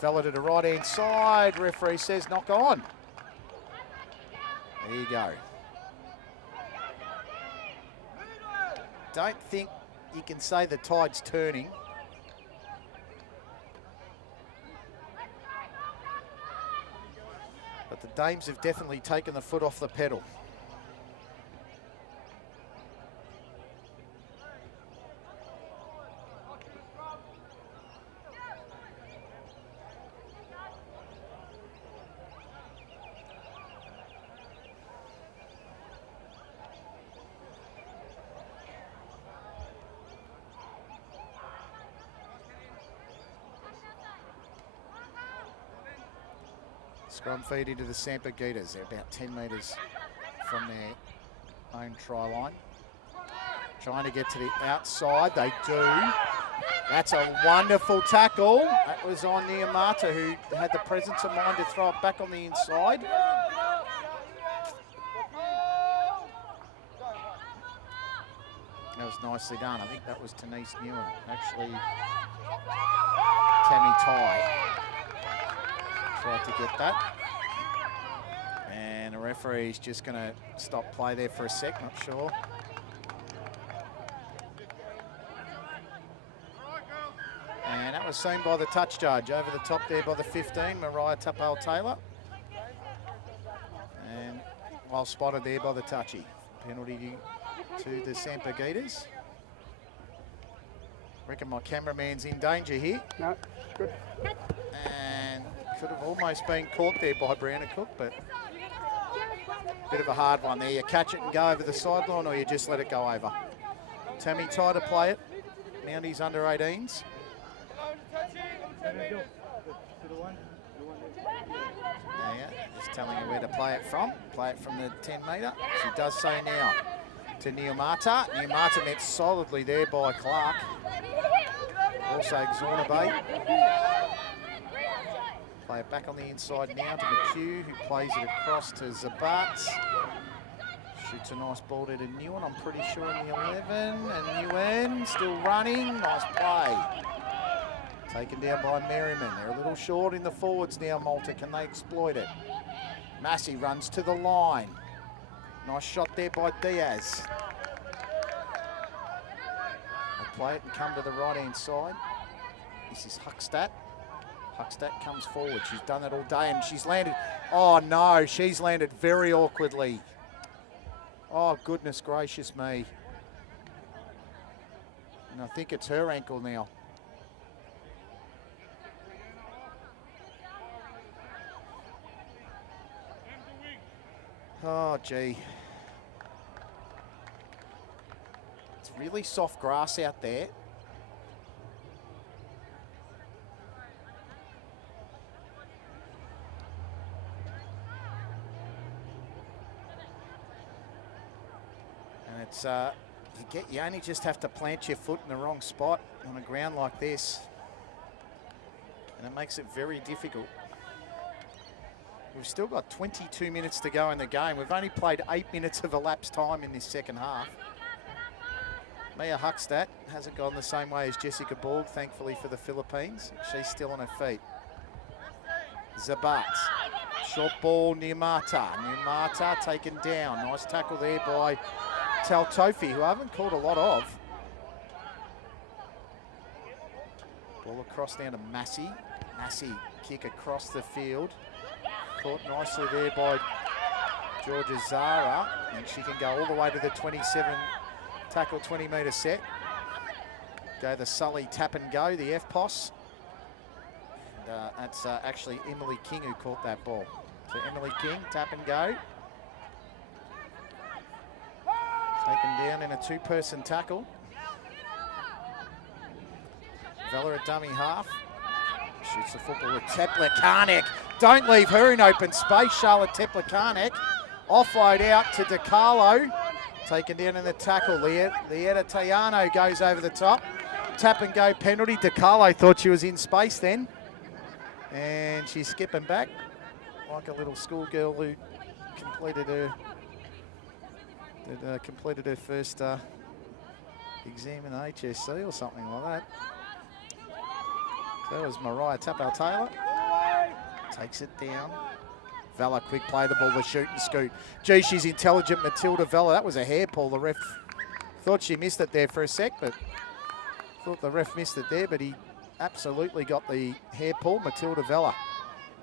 Vella to the right-hand side. Referee says knock on. There you go. Don't think you can say the tide's turning. But the Dames have definitely taken the foot off the pedal. Scrum feed into the Sampaguitas. They're about 10 metres from their own try line. Trying to get to the outside. They do. That's a wonderful tackle. That was on Niamata, who had the presence of mind to throw it back on the inside. That was nicely done. I think that was Denise Newen. Actually, Tammy Ty tried to get that. And the referee's just going to stop play there for a sec, not sure. And that was seen by the touch judge over the top there by the 15, Mariah Tapal Taylor. And well spotted there by the touchy. Penalty to the Sampaguitas. Reckon my cameraman's in danger here. No, good. And could have almost been caught there by Brianna Cook, but bit of a hard one there. You catch it and go over the sideline, or you just let it go over. Tammy Ty to play it. Mounties under 18s. Yeah, just telling her where to play it from. Play it from the 10 metre. She does so now to Niamata. Niamata met solidly there by Clark. Also Zornaby. Play it back on the inside now to McHugh, who plays it across to Zabat. Shoots a nice ball there to Newen, I'm pretty sure in the 11. And Newen still running. Nice play. Taken down by Merriman. They're a little short in the forwards now, Malta. Can they exploit it? Massey runs to the line. Nice shot there by Diaz. They play it and come to the right-hand side. This is Huckstadt. Huckstadt comes forward. She's done that all day and she's landed. Oh no, she's landed very awkwardly. Oh, goodness gracious me. And I think it's her ankle now. Oh, gee. It's really soft grass out there. And it's, you only just have to plant your foot in the wrong spot on a ground like this. And it makes it very difficult. We've still got 22 minutes to go in the game. We've only played 8 minutes of elapsed time in this second half. Mia Huckstadt hasn't gone the same way as Jessica Borg, thankfully for the Philippines. She's still on her feet. Zabat, short ball, Niamata. Niamata taken down. Nice tackle there by Taltofi, who I haven't caught a lot of. Ball across down to Massey. Massey kick across the field. Caught nicely there by Georgia Zara, and she can go all the way to the 27 tackle 20-metre set. Go the Sully tap and go, the FPOS. And that's actually Emily King who caught that ball. So Emily King, tap and go. Taken down in a two-person tackle. Vella at dummy half. Shoots the football with Teplikanek. Don't leave her in open space, Charlotte Teplikanek. Offload out to DiCarlo. Taken down in the tackle. Lieta Tayano goes over the top. Tap and go penalty. DiCarlo thought she was in space then. And she's skipping back like a little schoolgirl who completed her first exam in HSC or something like that. So that was Mariah Tapau-Taylor. Takes it down. Vella, quick play the ball, the shoot and scoot. Gee, she's intelligent, Matilda Vella. That was a hair pull. The ref thought she missed it there for a sec, but thought the ref missed it there, but he absolutely got the hair pull, Matilda Vella.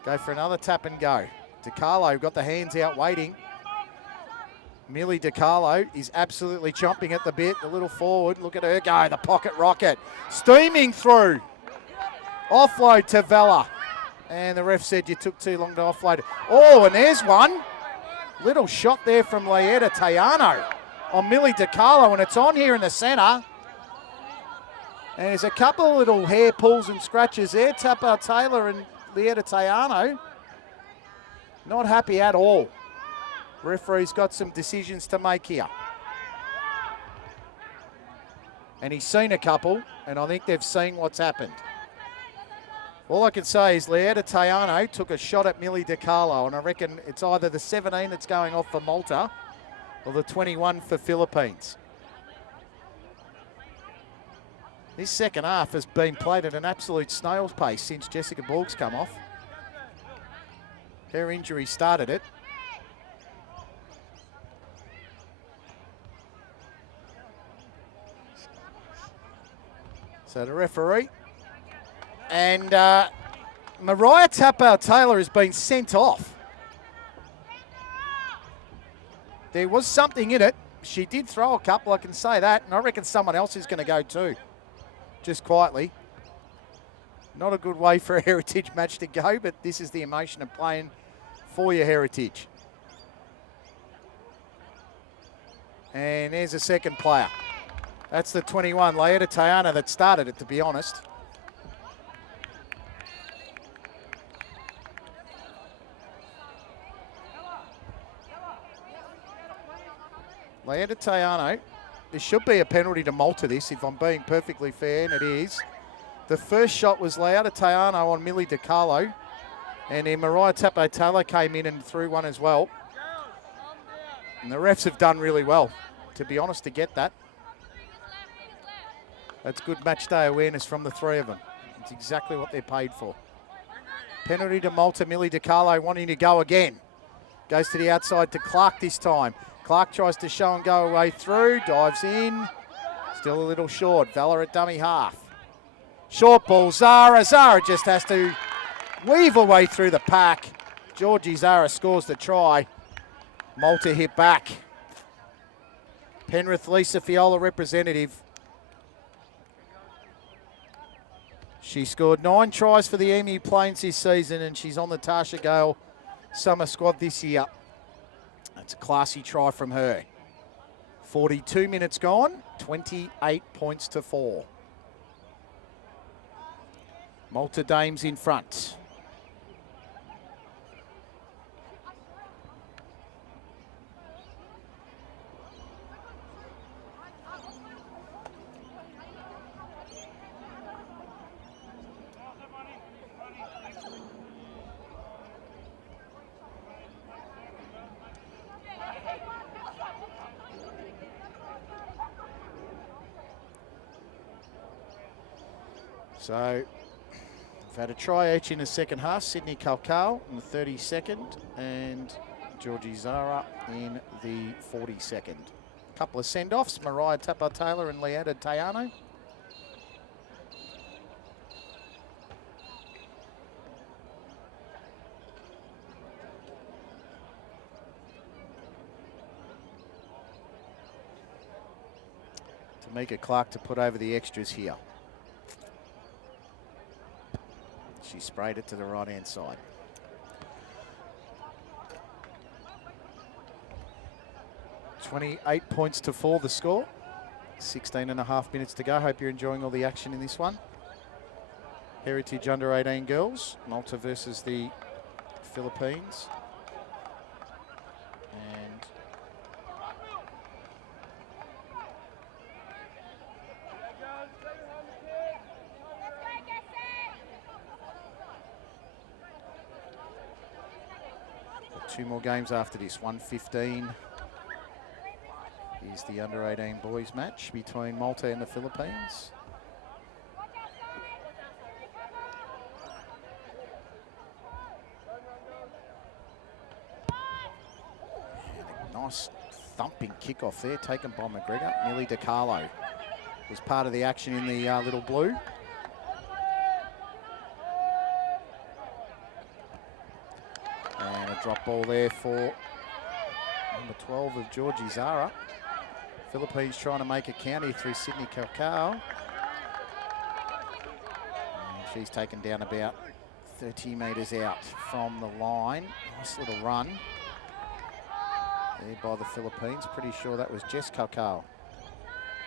Go for another tap and go. DiCarlo got the hands out waiting. Millie DiCarlo is absolutely chomping at the bit, the little forward. Look at her go, the pocket rocket. Steaming through. Offload to Vella. And the ref said you took too long to offload it. Oh, and there's one. Little shot there from Lieta Tayano on Millie DiCarlo, and it's on here in the centre. And there's a couple of little hair pulls and scratches there. Tapau-Taylor and Lieta Tayano. Not happy at all. Referee's got some decisions to make here. And he's seen a couple, and I think they've seen what's happened. All I can say is Lieta Tayano took a shot at Millie DiCarlo, and I reckon it's either the 17 that's going off for Malta or the 21 for Philippines. This second half has been played at an absolute snail's pace since Jessica Borg's come off. Her injury started it. So the referee. And Mariah Tapau-Taylor has been sent off. There was something in it. She did throw a couple, I can say that. And I reckon someone else is going to go too. Just quietly. Not a good way for a heritage match to go, but this is the emotion of playing for your heritage. And there's a second player. That's the 21, Lieta Tayano, that started it, to be honest. Lieta Tayano, there should be a penalty to Malta this, if I'm being perfectly fair, and it is. The first shot was Lieta Tayano on Millie DiCarlo, and then Mariah Tapau-Taylor came in and threw one as well. And the refs have done really well, to be honest, to get that. That's good match day awareness from the three of them. It's exactly what they're paid for. Penalty to Malta, Millie DiCarlo wanting to go again. Goes to the outside to Clark this time. Clark tries to show and go away through, dives in. Still a little short. Vella at dummy half. Short ball, Zara. Zara just has to weave her way through the pack. Georgie Zara scores the try. Malta hit back. Penrith Lisa Fiola representative. She scored 9 tries for the Emu Plains this season, and she's on the Tasha Gale summer squad this year. That's a classy try from her. 42 minutes gone, 28 points to 4. Malta Dames in front. So, we've had a try each in the second half. Sydney Kalkal in the 32nd and Georgie Zara in the 42nd. Couple of send-offs, Mariah Tapper-Taylor and Leada Tayano. Tamika Clark to put over the extras here. She sprayed it to the right-hand side. $28 points to 4 the score. 16.5 minutes to go. Hope you're enjoying all the action in this one. Heritage under 18 girls. Malta versus the Philippines. And two more games after this. 1:15 is the under 18 boys match between Malta and the Philippines. And a nice thumping kickoff there taken by McGregor. Millie DiCarlo was part of the action in the little blue. And a drop ball there for number 12 of Georgie Zara. Philippines trying to make a count here through Sydney Cacao. And she's taken down about 30 metres out from the line. Nice little run there by the Philippines. Pretty sure that was Jess Cacao.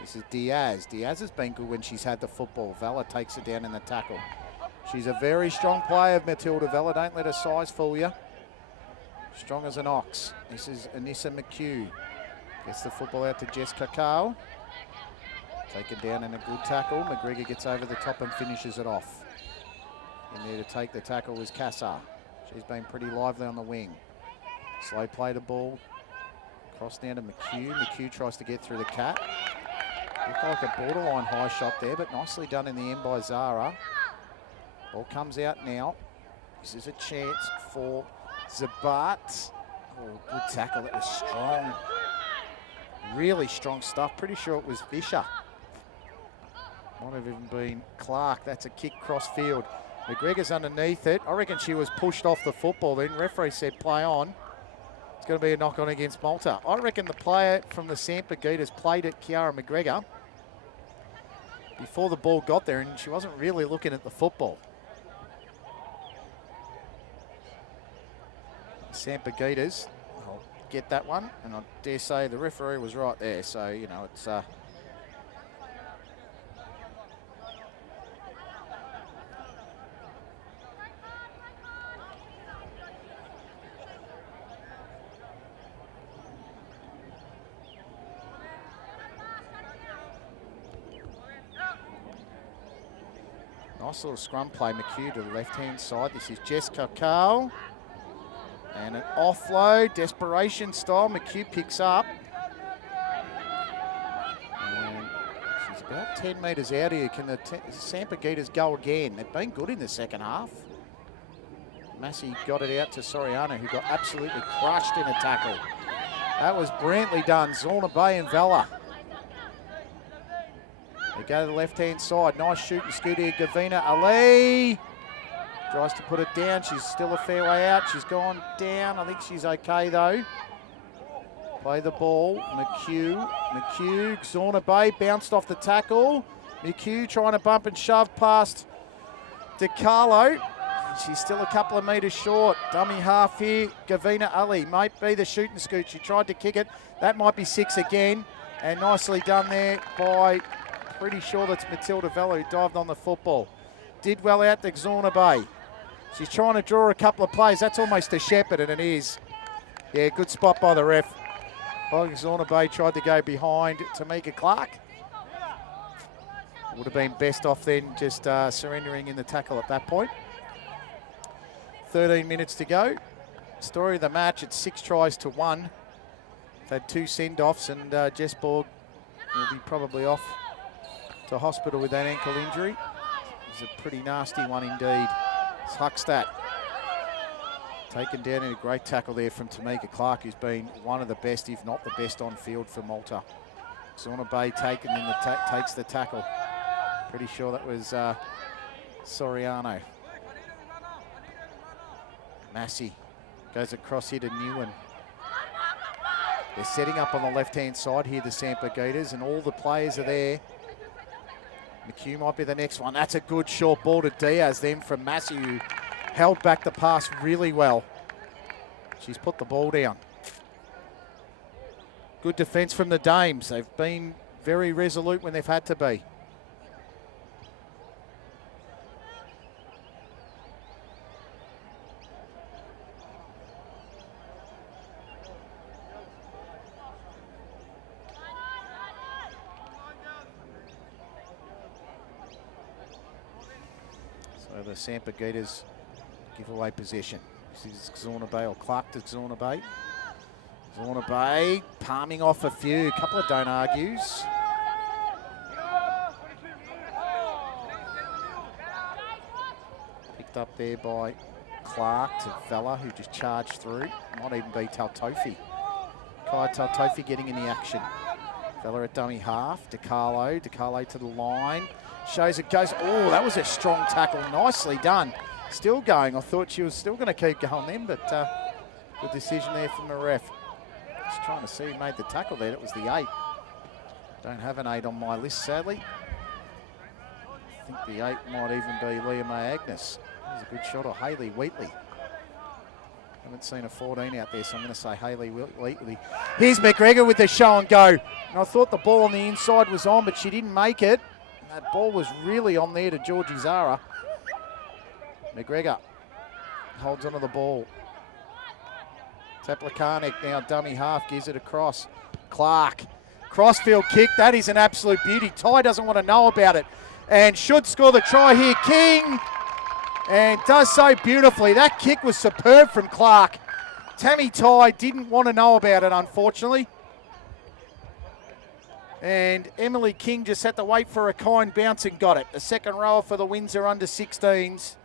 This is Diaz. Diaz has been good when she's had the football. Vella takes it down in the tackle. She's a very strong player, Matilda Vella. Don't let her size fool you. Strong as an ox. This is Anissa McHugh. Gets the football out to Jess Cacao. Taken down in a good tackle. McGregor gets over the top and finishes it off. In there to take the tackle was Cassar. She's been pretty lively on the wing. Slow play the ball. Cross down to McHugh. McHugh tries to get through the cap. Looked like a borderline high shot there, but nicely done in the end by Zara. Ball comes out now. This is a chance for Zabat. Oh, good tackle. It was strong. Really strong stuff. Pretty sure it was Fisher. Might have even been Clark. That's a kick cross field. McGregor's underneath it. I reckon she was pushed off the football then. Referee said play on. It's going to be a knock on against Malta. I reckon the player from the Sampaguitas played at Kiara McGregor before the ball got there, and she wasn't really looking at the football. Sampaguitas, I'll get that one, and I dare say the referee was right there. So, you know, it's nice little scrum play. McHugh to the left-hand side. This is Jess Cacao. And an offload, desperation style. McHugh picks up. And she's about 10 metres out here. Can the Sampaguitas go again? They've been good in the second half. Massey got it out to Soriano, who got absolutely crushed in a tackle. That was brilliantly done. Zorna Bay and Vella. They go to the left-hand side. Nice shooting scoot here. Gavina Ali tries to put it down. She's still a fair way out. She's gone down. I think she's okay, though. Play the ball. McHugh. Zorna Bay bounced off the tackle. McHugh trying to bump and shove past DiCarlo. She's still a couple of metres short. Dummy half here. Gavina Ali might be the shooting scoot. She tried to kick it. That might be 6 again. And nicely done there by, pretty sure that's Matilda Vella, who dived on the football. Did well out to Zorna Bay. She's trying to draw a couple of plays. That's almost a shepherd, and it is. Yeah, good spot by the ref. Zorna Bay tried to go behind Tamika Clark. Would have been best off then just surrendering in the tackle at that point. 13 minutes to go. Story of the match, it's 6 tries to 1. They've had 2 send-offs, and Jess Borg will be probably off to hospital with that ankle injury. It's a pretty nasty one indeed. It's Huckstadt taken down in a great tackle there from Tamika Clark, who's been one of the best, if not the best, on field for Malta. Xorna Bay taking in takes the tackle. Pretty sure that was Soriano. Massey goes across here to Newen. They're setting up on the left-hand side here, the Sampigitas, and all the players are there. McHugh might be the next one. That's a good short ball to Diaz then from Massey, who held back the pass really well. She's put the ball down. Good defence from the Dames. They've been very resolute when they've had to be. So the Sampigitas give away possession. This is Xorna Bay, or Clark to Xorna Bay. Xorna Bay palming off a few, a couple of don't argues. Picked up there by Clark to Vella, who just charged through. Might even be Taltofi. Kai Taltofi getting in the action. Vella at dummy half. DeCarlo to the line. Shows it goes. Oh, that was a strong tackle. Nicely done. Still going. I thought she was still going to keep going then, but good decision there from the ref. Just trying to see who made the tackle there. It was the 8. Don't have an 8 on my list, sadly. I think the 8 might even be Leah May Agnes. That was a good shot, or Hayley Wheatley. Haven't seen a 14 out there, so I'm going to say Hayley Wheatley. Here's McGregor with the show and go. And I thought the ball on the inside was on, but she didn't make it. And that ball was really on there to Georgie Zara. McGregor holds onto the ball. Teplakanek now dummy half, gives it across. Clark, crossfield kick, that is an absolute beauty. Ty doesn't want to know about it and should score the try here. King, and does so beautifully. That kick was superb from Clark. Tammy Ty didn't want to know about it, unfortunately. And Emily King just had to wait for a kind bounce and got it. The second rower for the Windsor under-16s.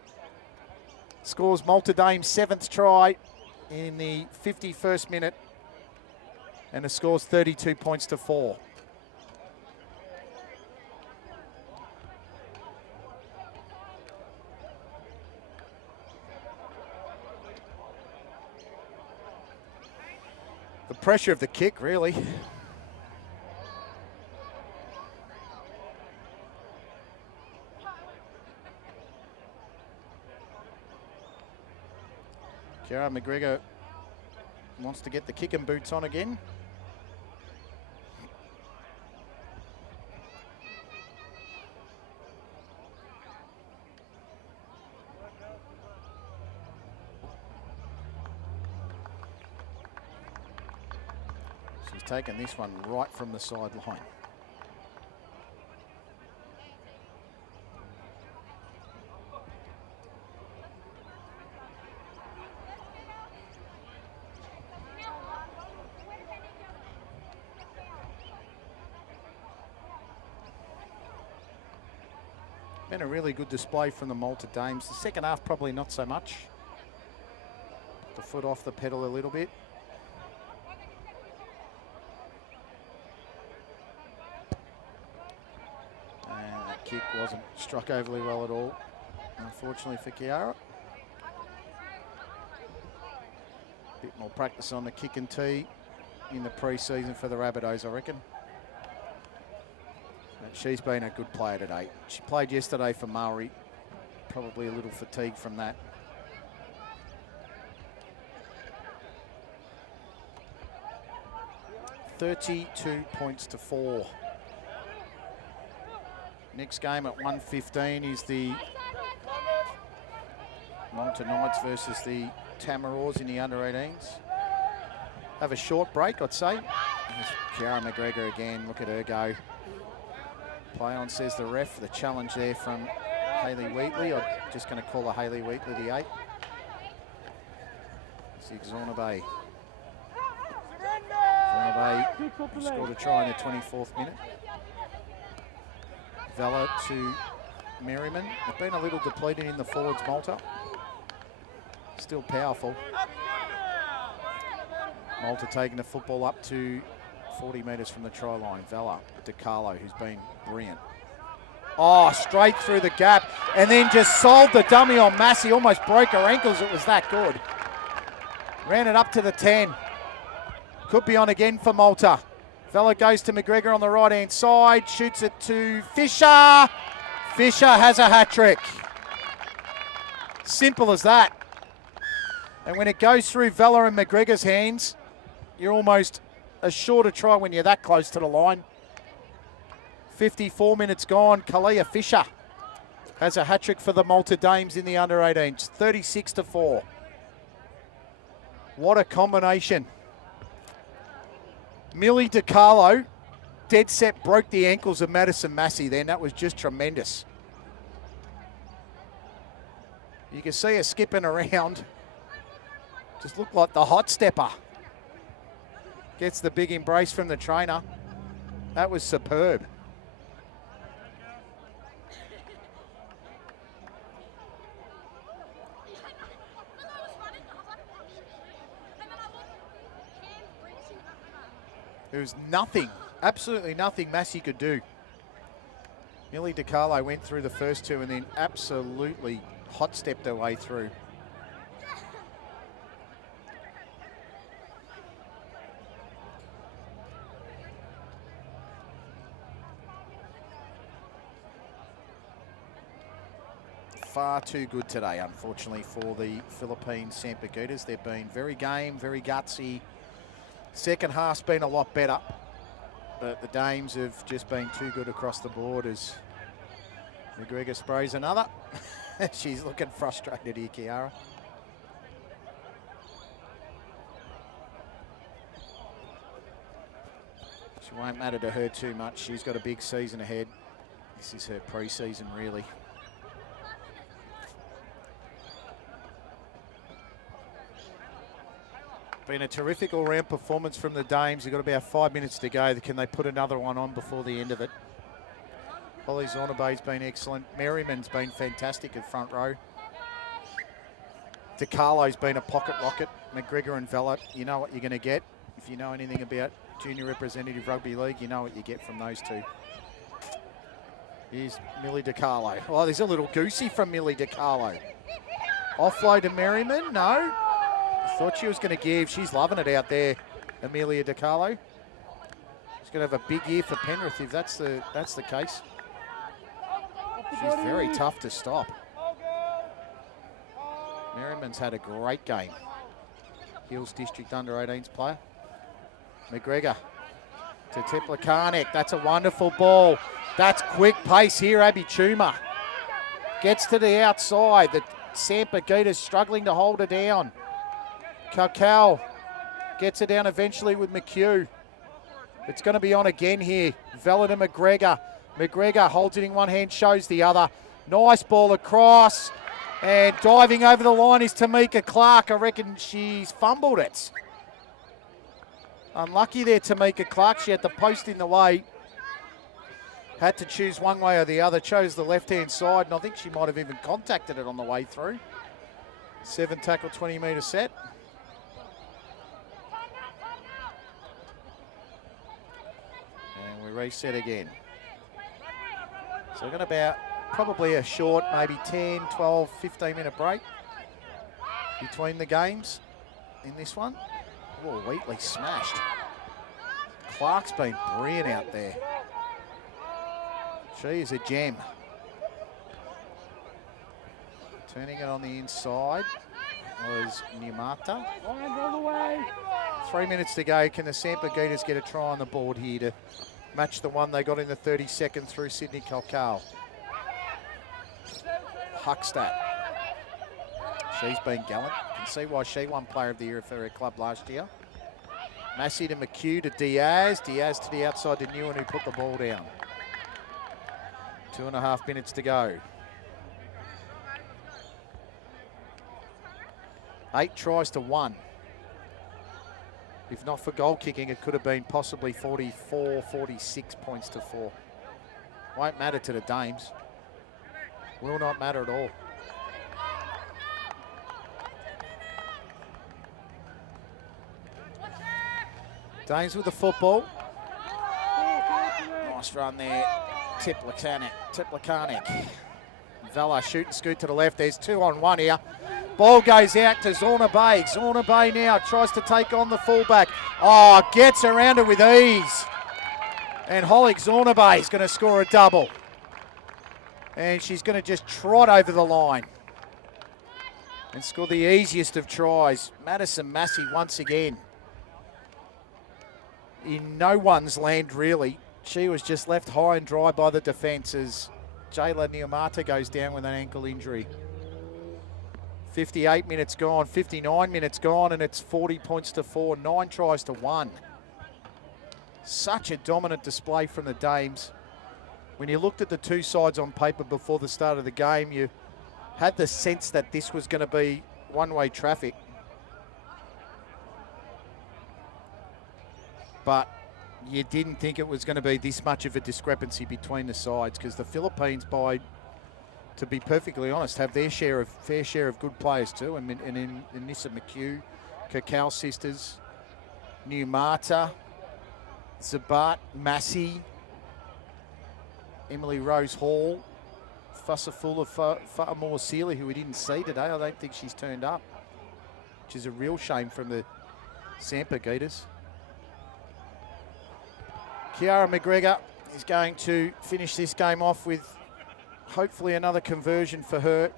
Scores Malta Dame's 7th try in the 51st minute, and it scores 32 points to 4. The pressure of the kick, really. Kiara McGregor wants to get the kicking boots on again. She's taken this one right from the sideline. Been a really good display from the Malta Dames. The second half, probably not so much. Put the foot off the pedal a little bit. And the kick wasn't struck overly well at all, unfortunately for Kiara. Bit more practice on the kick and tee in the pre-season for the Rabbitohs, I reckon. And she's been a good player today. She played yesterday for Maori. Probably a little fatigued from that. $32 points to 4. Next game at 1:15 is the Malta Knights versus the Tamaraws in the under-18s. Have a short break, I'd say. There's Kiara McGregor again. Look at her go. Play on, says the ref. The challenge there from Hayley Wheatley. I'm just going to call her Hayley Wheatley, the 8. Xorna Bay. Xorna Bay scored a try in the 24th minute. Vella to Merriman. They've been a little depleted in the forwards, Malta. Still powerful. Malta taking the football up to 40 metres from the try line. Vella, DiCarlo, who's been brilliant. Oh, straight through the gap, and then just solved the dummy on Massey. Almost broke her ankles, it was that good. Ran it up to the 10. Could be on again for Malta. Vella goes to McGregor on the right-hand side, shoots it to Fisher. Fisher has a hat-trick. Simple as that. And when it goes through Vella and McGregor's hands, you're almost assured to try when you're that close to the line. 54 minutes gone. Kalia Fisher has a hat-trick for the Malta Dames in the under-18s. 36-4. What a combination. Millie DiCarlo, dead set, broke the ankles of Madison Massey then. That was just tremendous. You can see her skipping around. Just looked like the hot stepper. Gets the big embrace from the trainer. That was superb. There was nothing, absolutely nothing Massey could do. Millie DiCarlo went through the first two and then absolutely hot stepped her way through. Far too good today, unfortunately, for the Philippine Sampaguitas. They've been very game, very gutsy. Second half's been a lot better, but the Dames have just been too good across the board as McGregor sprays another. She's looking frustrated here, Kiara. She won't matter to her too much. She's got a big season ahead. This is her pre-season, really. Been a terrific all-round performance from the Dames. They've got about 5 minutes to go. Can they put another one on before the end of it? Holly Zornabay's been excellent. Merriman's been fantastic at front row. DiCarlo's been a pocket rocket. McGregor and Vella, you know what you're going to get. If you know anything about junior representative rugby league, you know what you get from those two. Here's Millie DiCarlo. Oh, there's a little goosey from Millie DiCarlo. Offload to Merriman, no. Thought she was going to give. She's loving it out there, Amelia DiCarlo. She's going to have a big year for Penrith if that's the case. She's very tough to stop. Merriman's had a great game. Hills District Under-18s player. McGregor to Teplakanek. That's a wonderful ball. That's quick pace here, Abby Chuma. Gets to the outside. The Sampaguitas struggling to hold her down. Cacao gets it down eventually with McHugh. It's going to be on again here. Vella to McGregor. McGregor holds it in one hand, shows the other. Nice ball across. And diving over the line is Tamika Clark. I reckon she's fumbled it. Unlucky there, Tamika Clark. She had the post in the way. Had to choose one way or the other. Chose the left-hand side, and I think she might have even contacted it on the way through. 7 tackle, 20-metre set. And we reset again. So we've got about probably a short, maybe 10, 12, 15-minute break between the games in this one. Oh, Wheatley smashed. Clark's been brilliant out there. She is a gem. Turning it on the inside was Numata. 3 minutes to go. Can the Sampaguitas get a try on the board here to match the one they got in the 32nd through Sydney Kalkal? Huckstadt. She's been gallant. You can see why she won Player of the Year for her club last year. Massey to McHugh to Diaz. Diaz to the outside to Newen, who put the ball down. 2.5 minutes to go. 8 tries to 1. If not for goal kicking, it could have been possibly 44, 46 points to 4. Won't matter to the Dames. Will not matter at all. Dames with the football. Nice run there. Tiplakanek. Vella shoot and scoot to the left. There's 2-on-1 here. Ball goes out to Zorna Bay. Zorna Bay now tries to take on the fullback. Oh, gets around it with ease. And Holick Zorna Bay is going to score a double. And she's going to just trot over the line and score the easiest of tries. Madison Massey once again in no one's land, really. She was just left high and dry by the defence as Jayla Niamata goes down with an ankle injury. 58 minutes gone, 59 minutes gone, and it's 40 points to 4, 9 tries to 1. Such a dominant display from the Dames. When you looked at the two sides on paper before the start of the game, you had the sense that this was going to be one-way traffic. But you didn't think it was going to be this much of a discrepancy between the sides, because the Philippines, to be perfectly honest, have their fair share of good players too. And in Nissa McHugh, Cacao sisters, Niamata, Zabat, Massey, Emily Rose Hall, Fussafula Fatamore Sealy, who we didn't see today. I don't think she's turned up, which is a real shame from the Sampa Gators. Kiara McGregor is going to finish this game off with hopefully another conversion for her.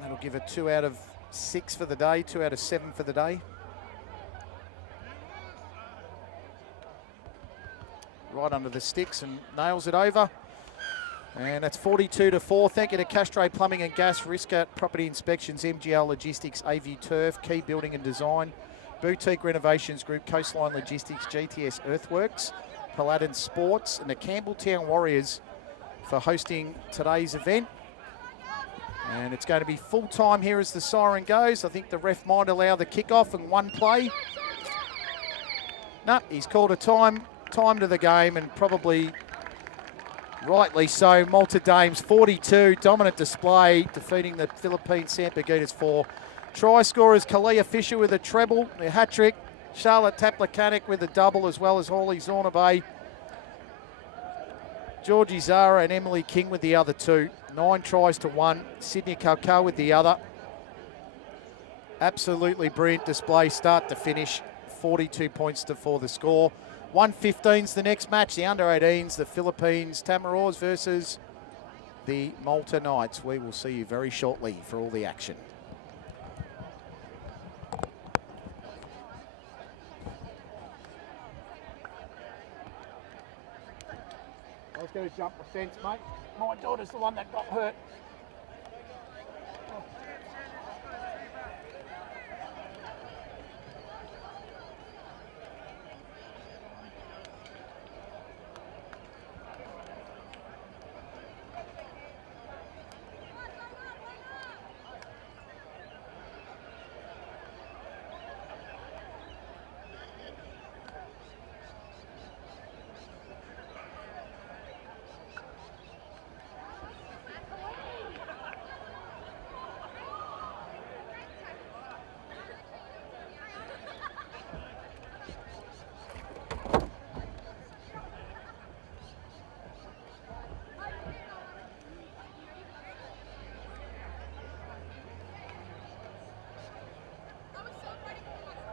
That'll give her 2 out of 6 for the day, 2 out of 7 for the day. Right under the sticks and nails it over. And that's 42 to 4. Thank you to Castro Plumbing and Gas, Riscat Property Inspections, MGL Logistics, AV Turf, Key Building and Design, Boutique Renovations Group, Coastline Logistics, GTS Earthworks, Paladin Sports, and the Campbelltown Warriors for hosting today's event. And it's going to be full time here as the siren goes. I think the ref might allow the kickoff and one play. No, he's called a time to the game, and probably rightly so. Malta Dames 42, dominant display, defeating the Philippine Sampa Gators 4. Try scorers Kalia Fisher with a treble, a hat-trick. Charlotte Taplakanek with a double, as well as Hawley Zorna Bay. Georgie Zara and Emily King with the other 2. 9 tries to 1. Sydney Kalkal with the other. Absolutely brilliant display, start to finish. 42 points to 4 the score. 1:15's the next match, the under-18s, the Philippines Tamaraws versus the Malta Knights. We will see you very shortly for all the action. I was going to jump the fence, mate. My daughter's the one that got hurt.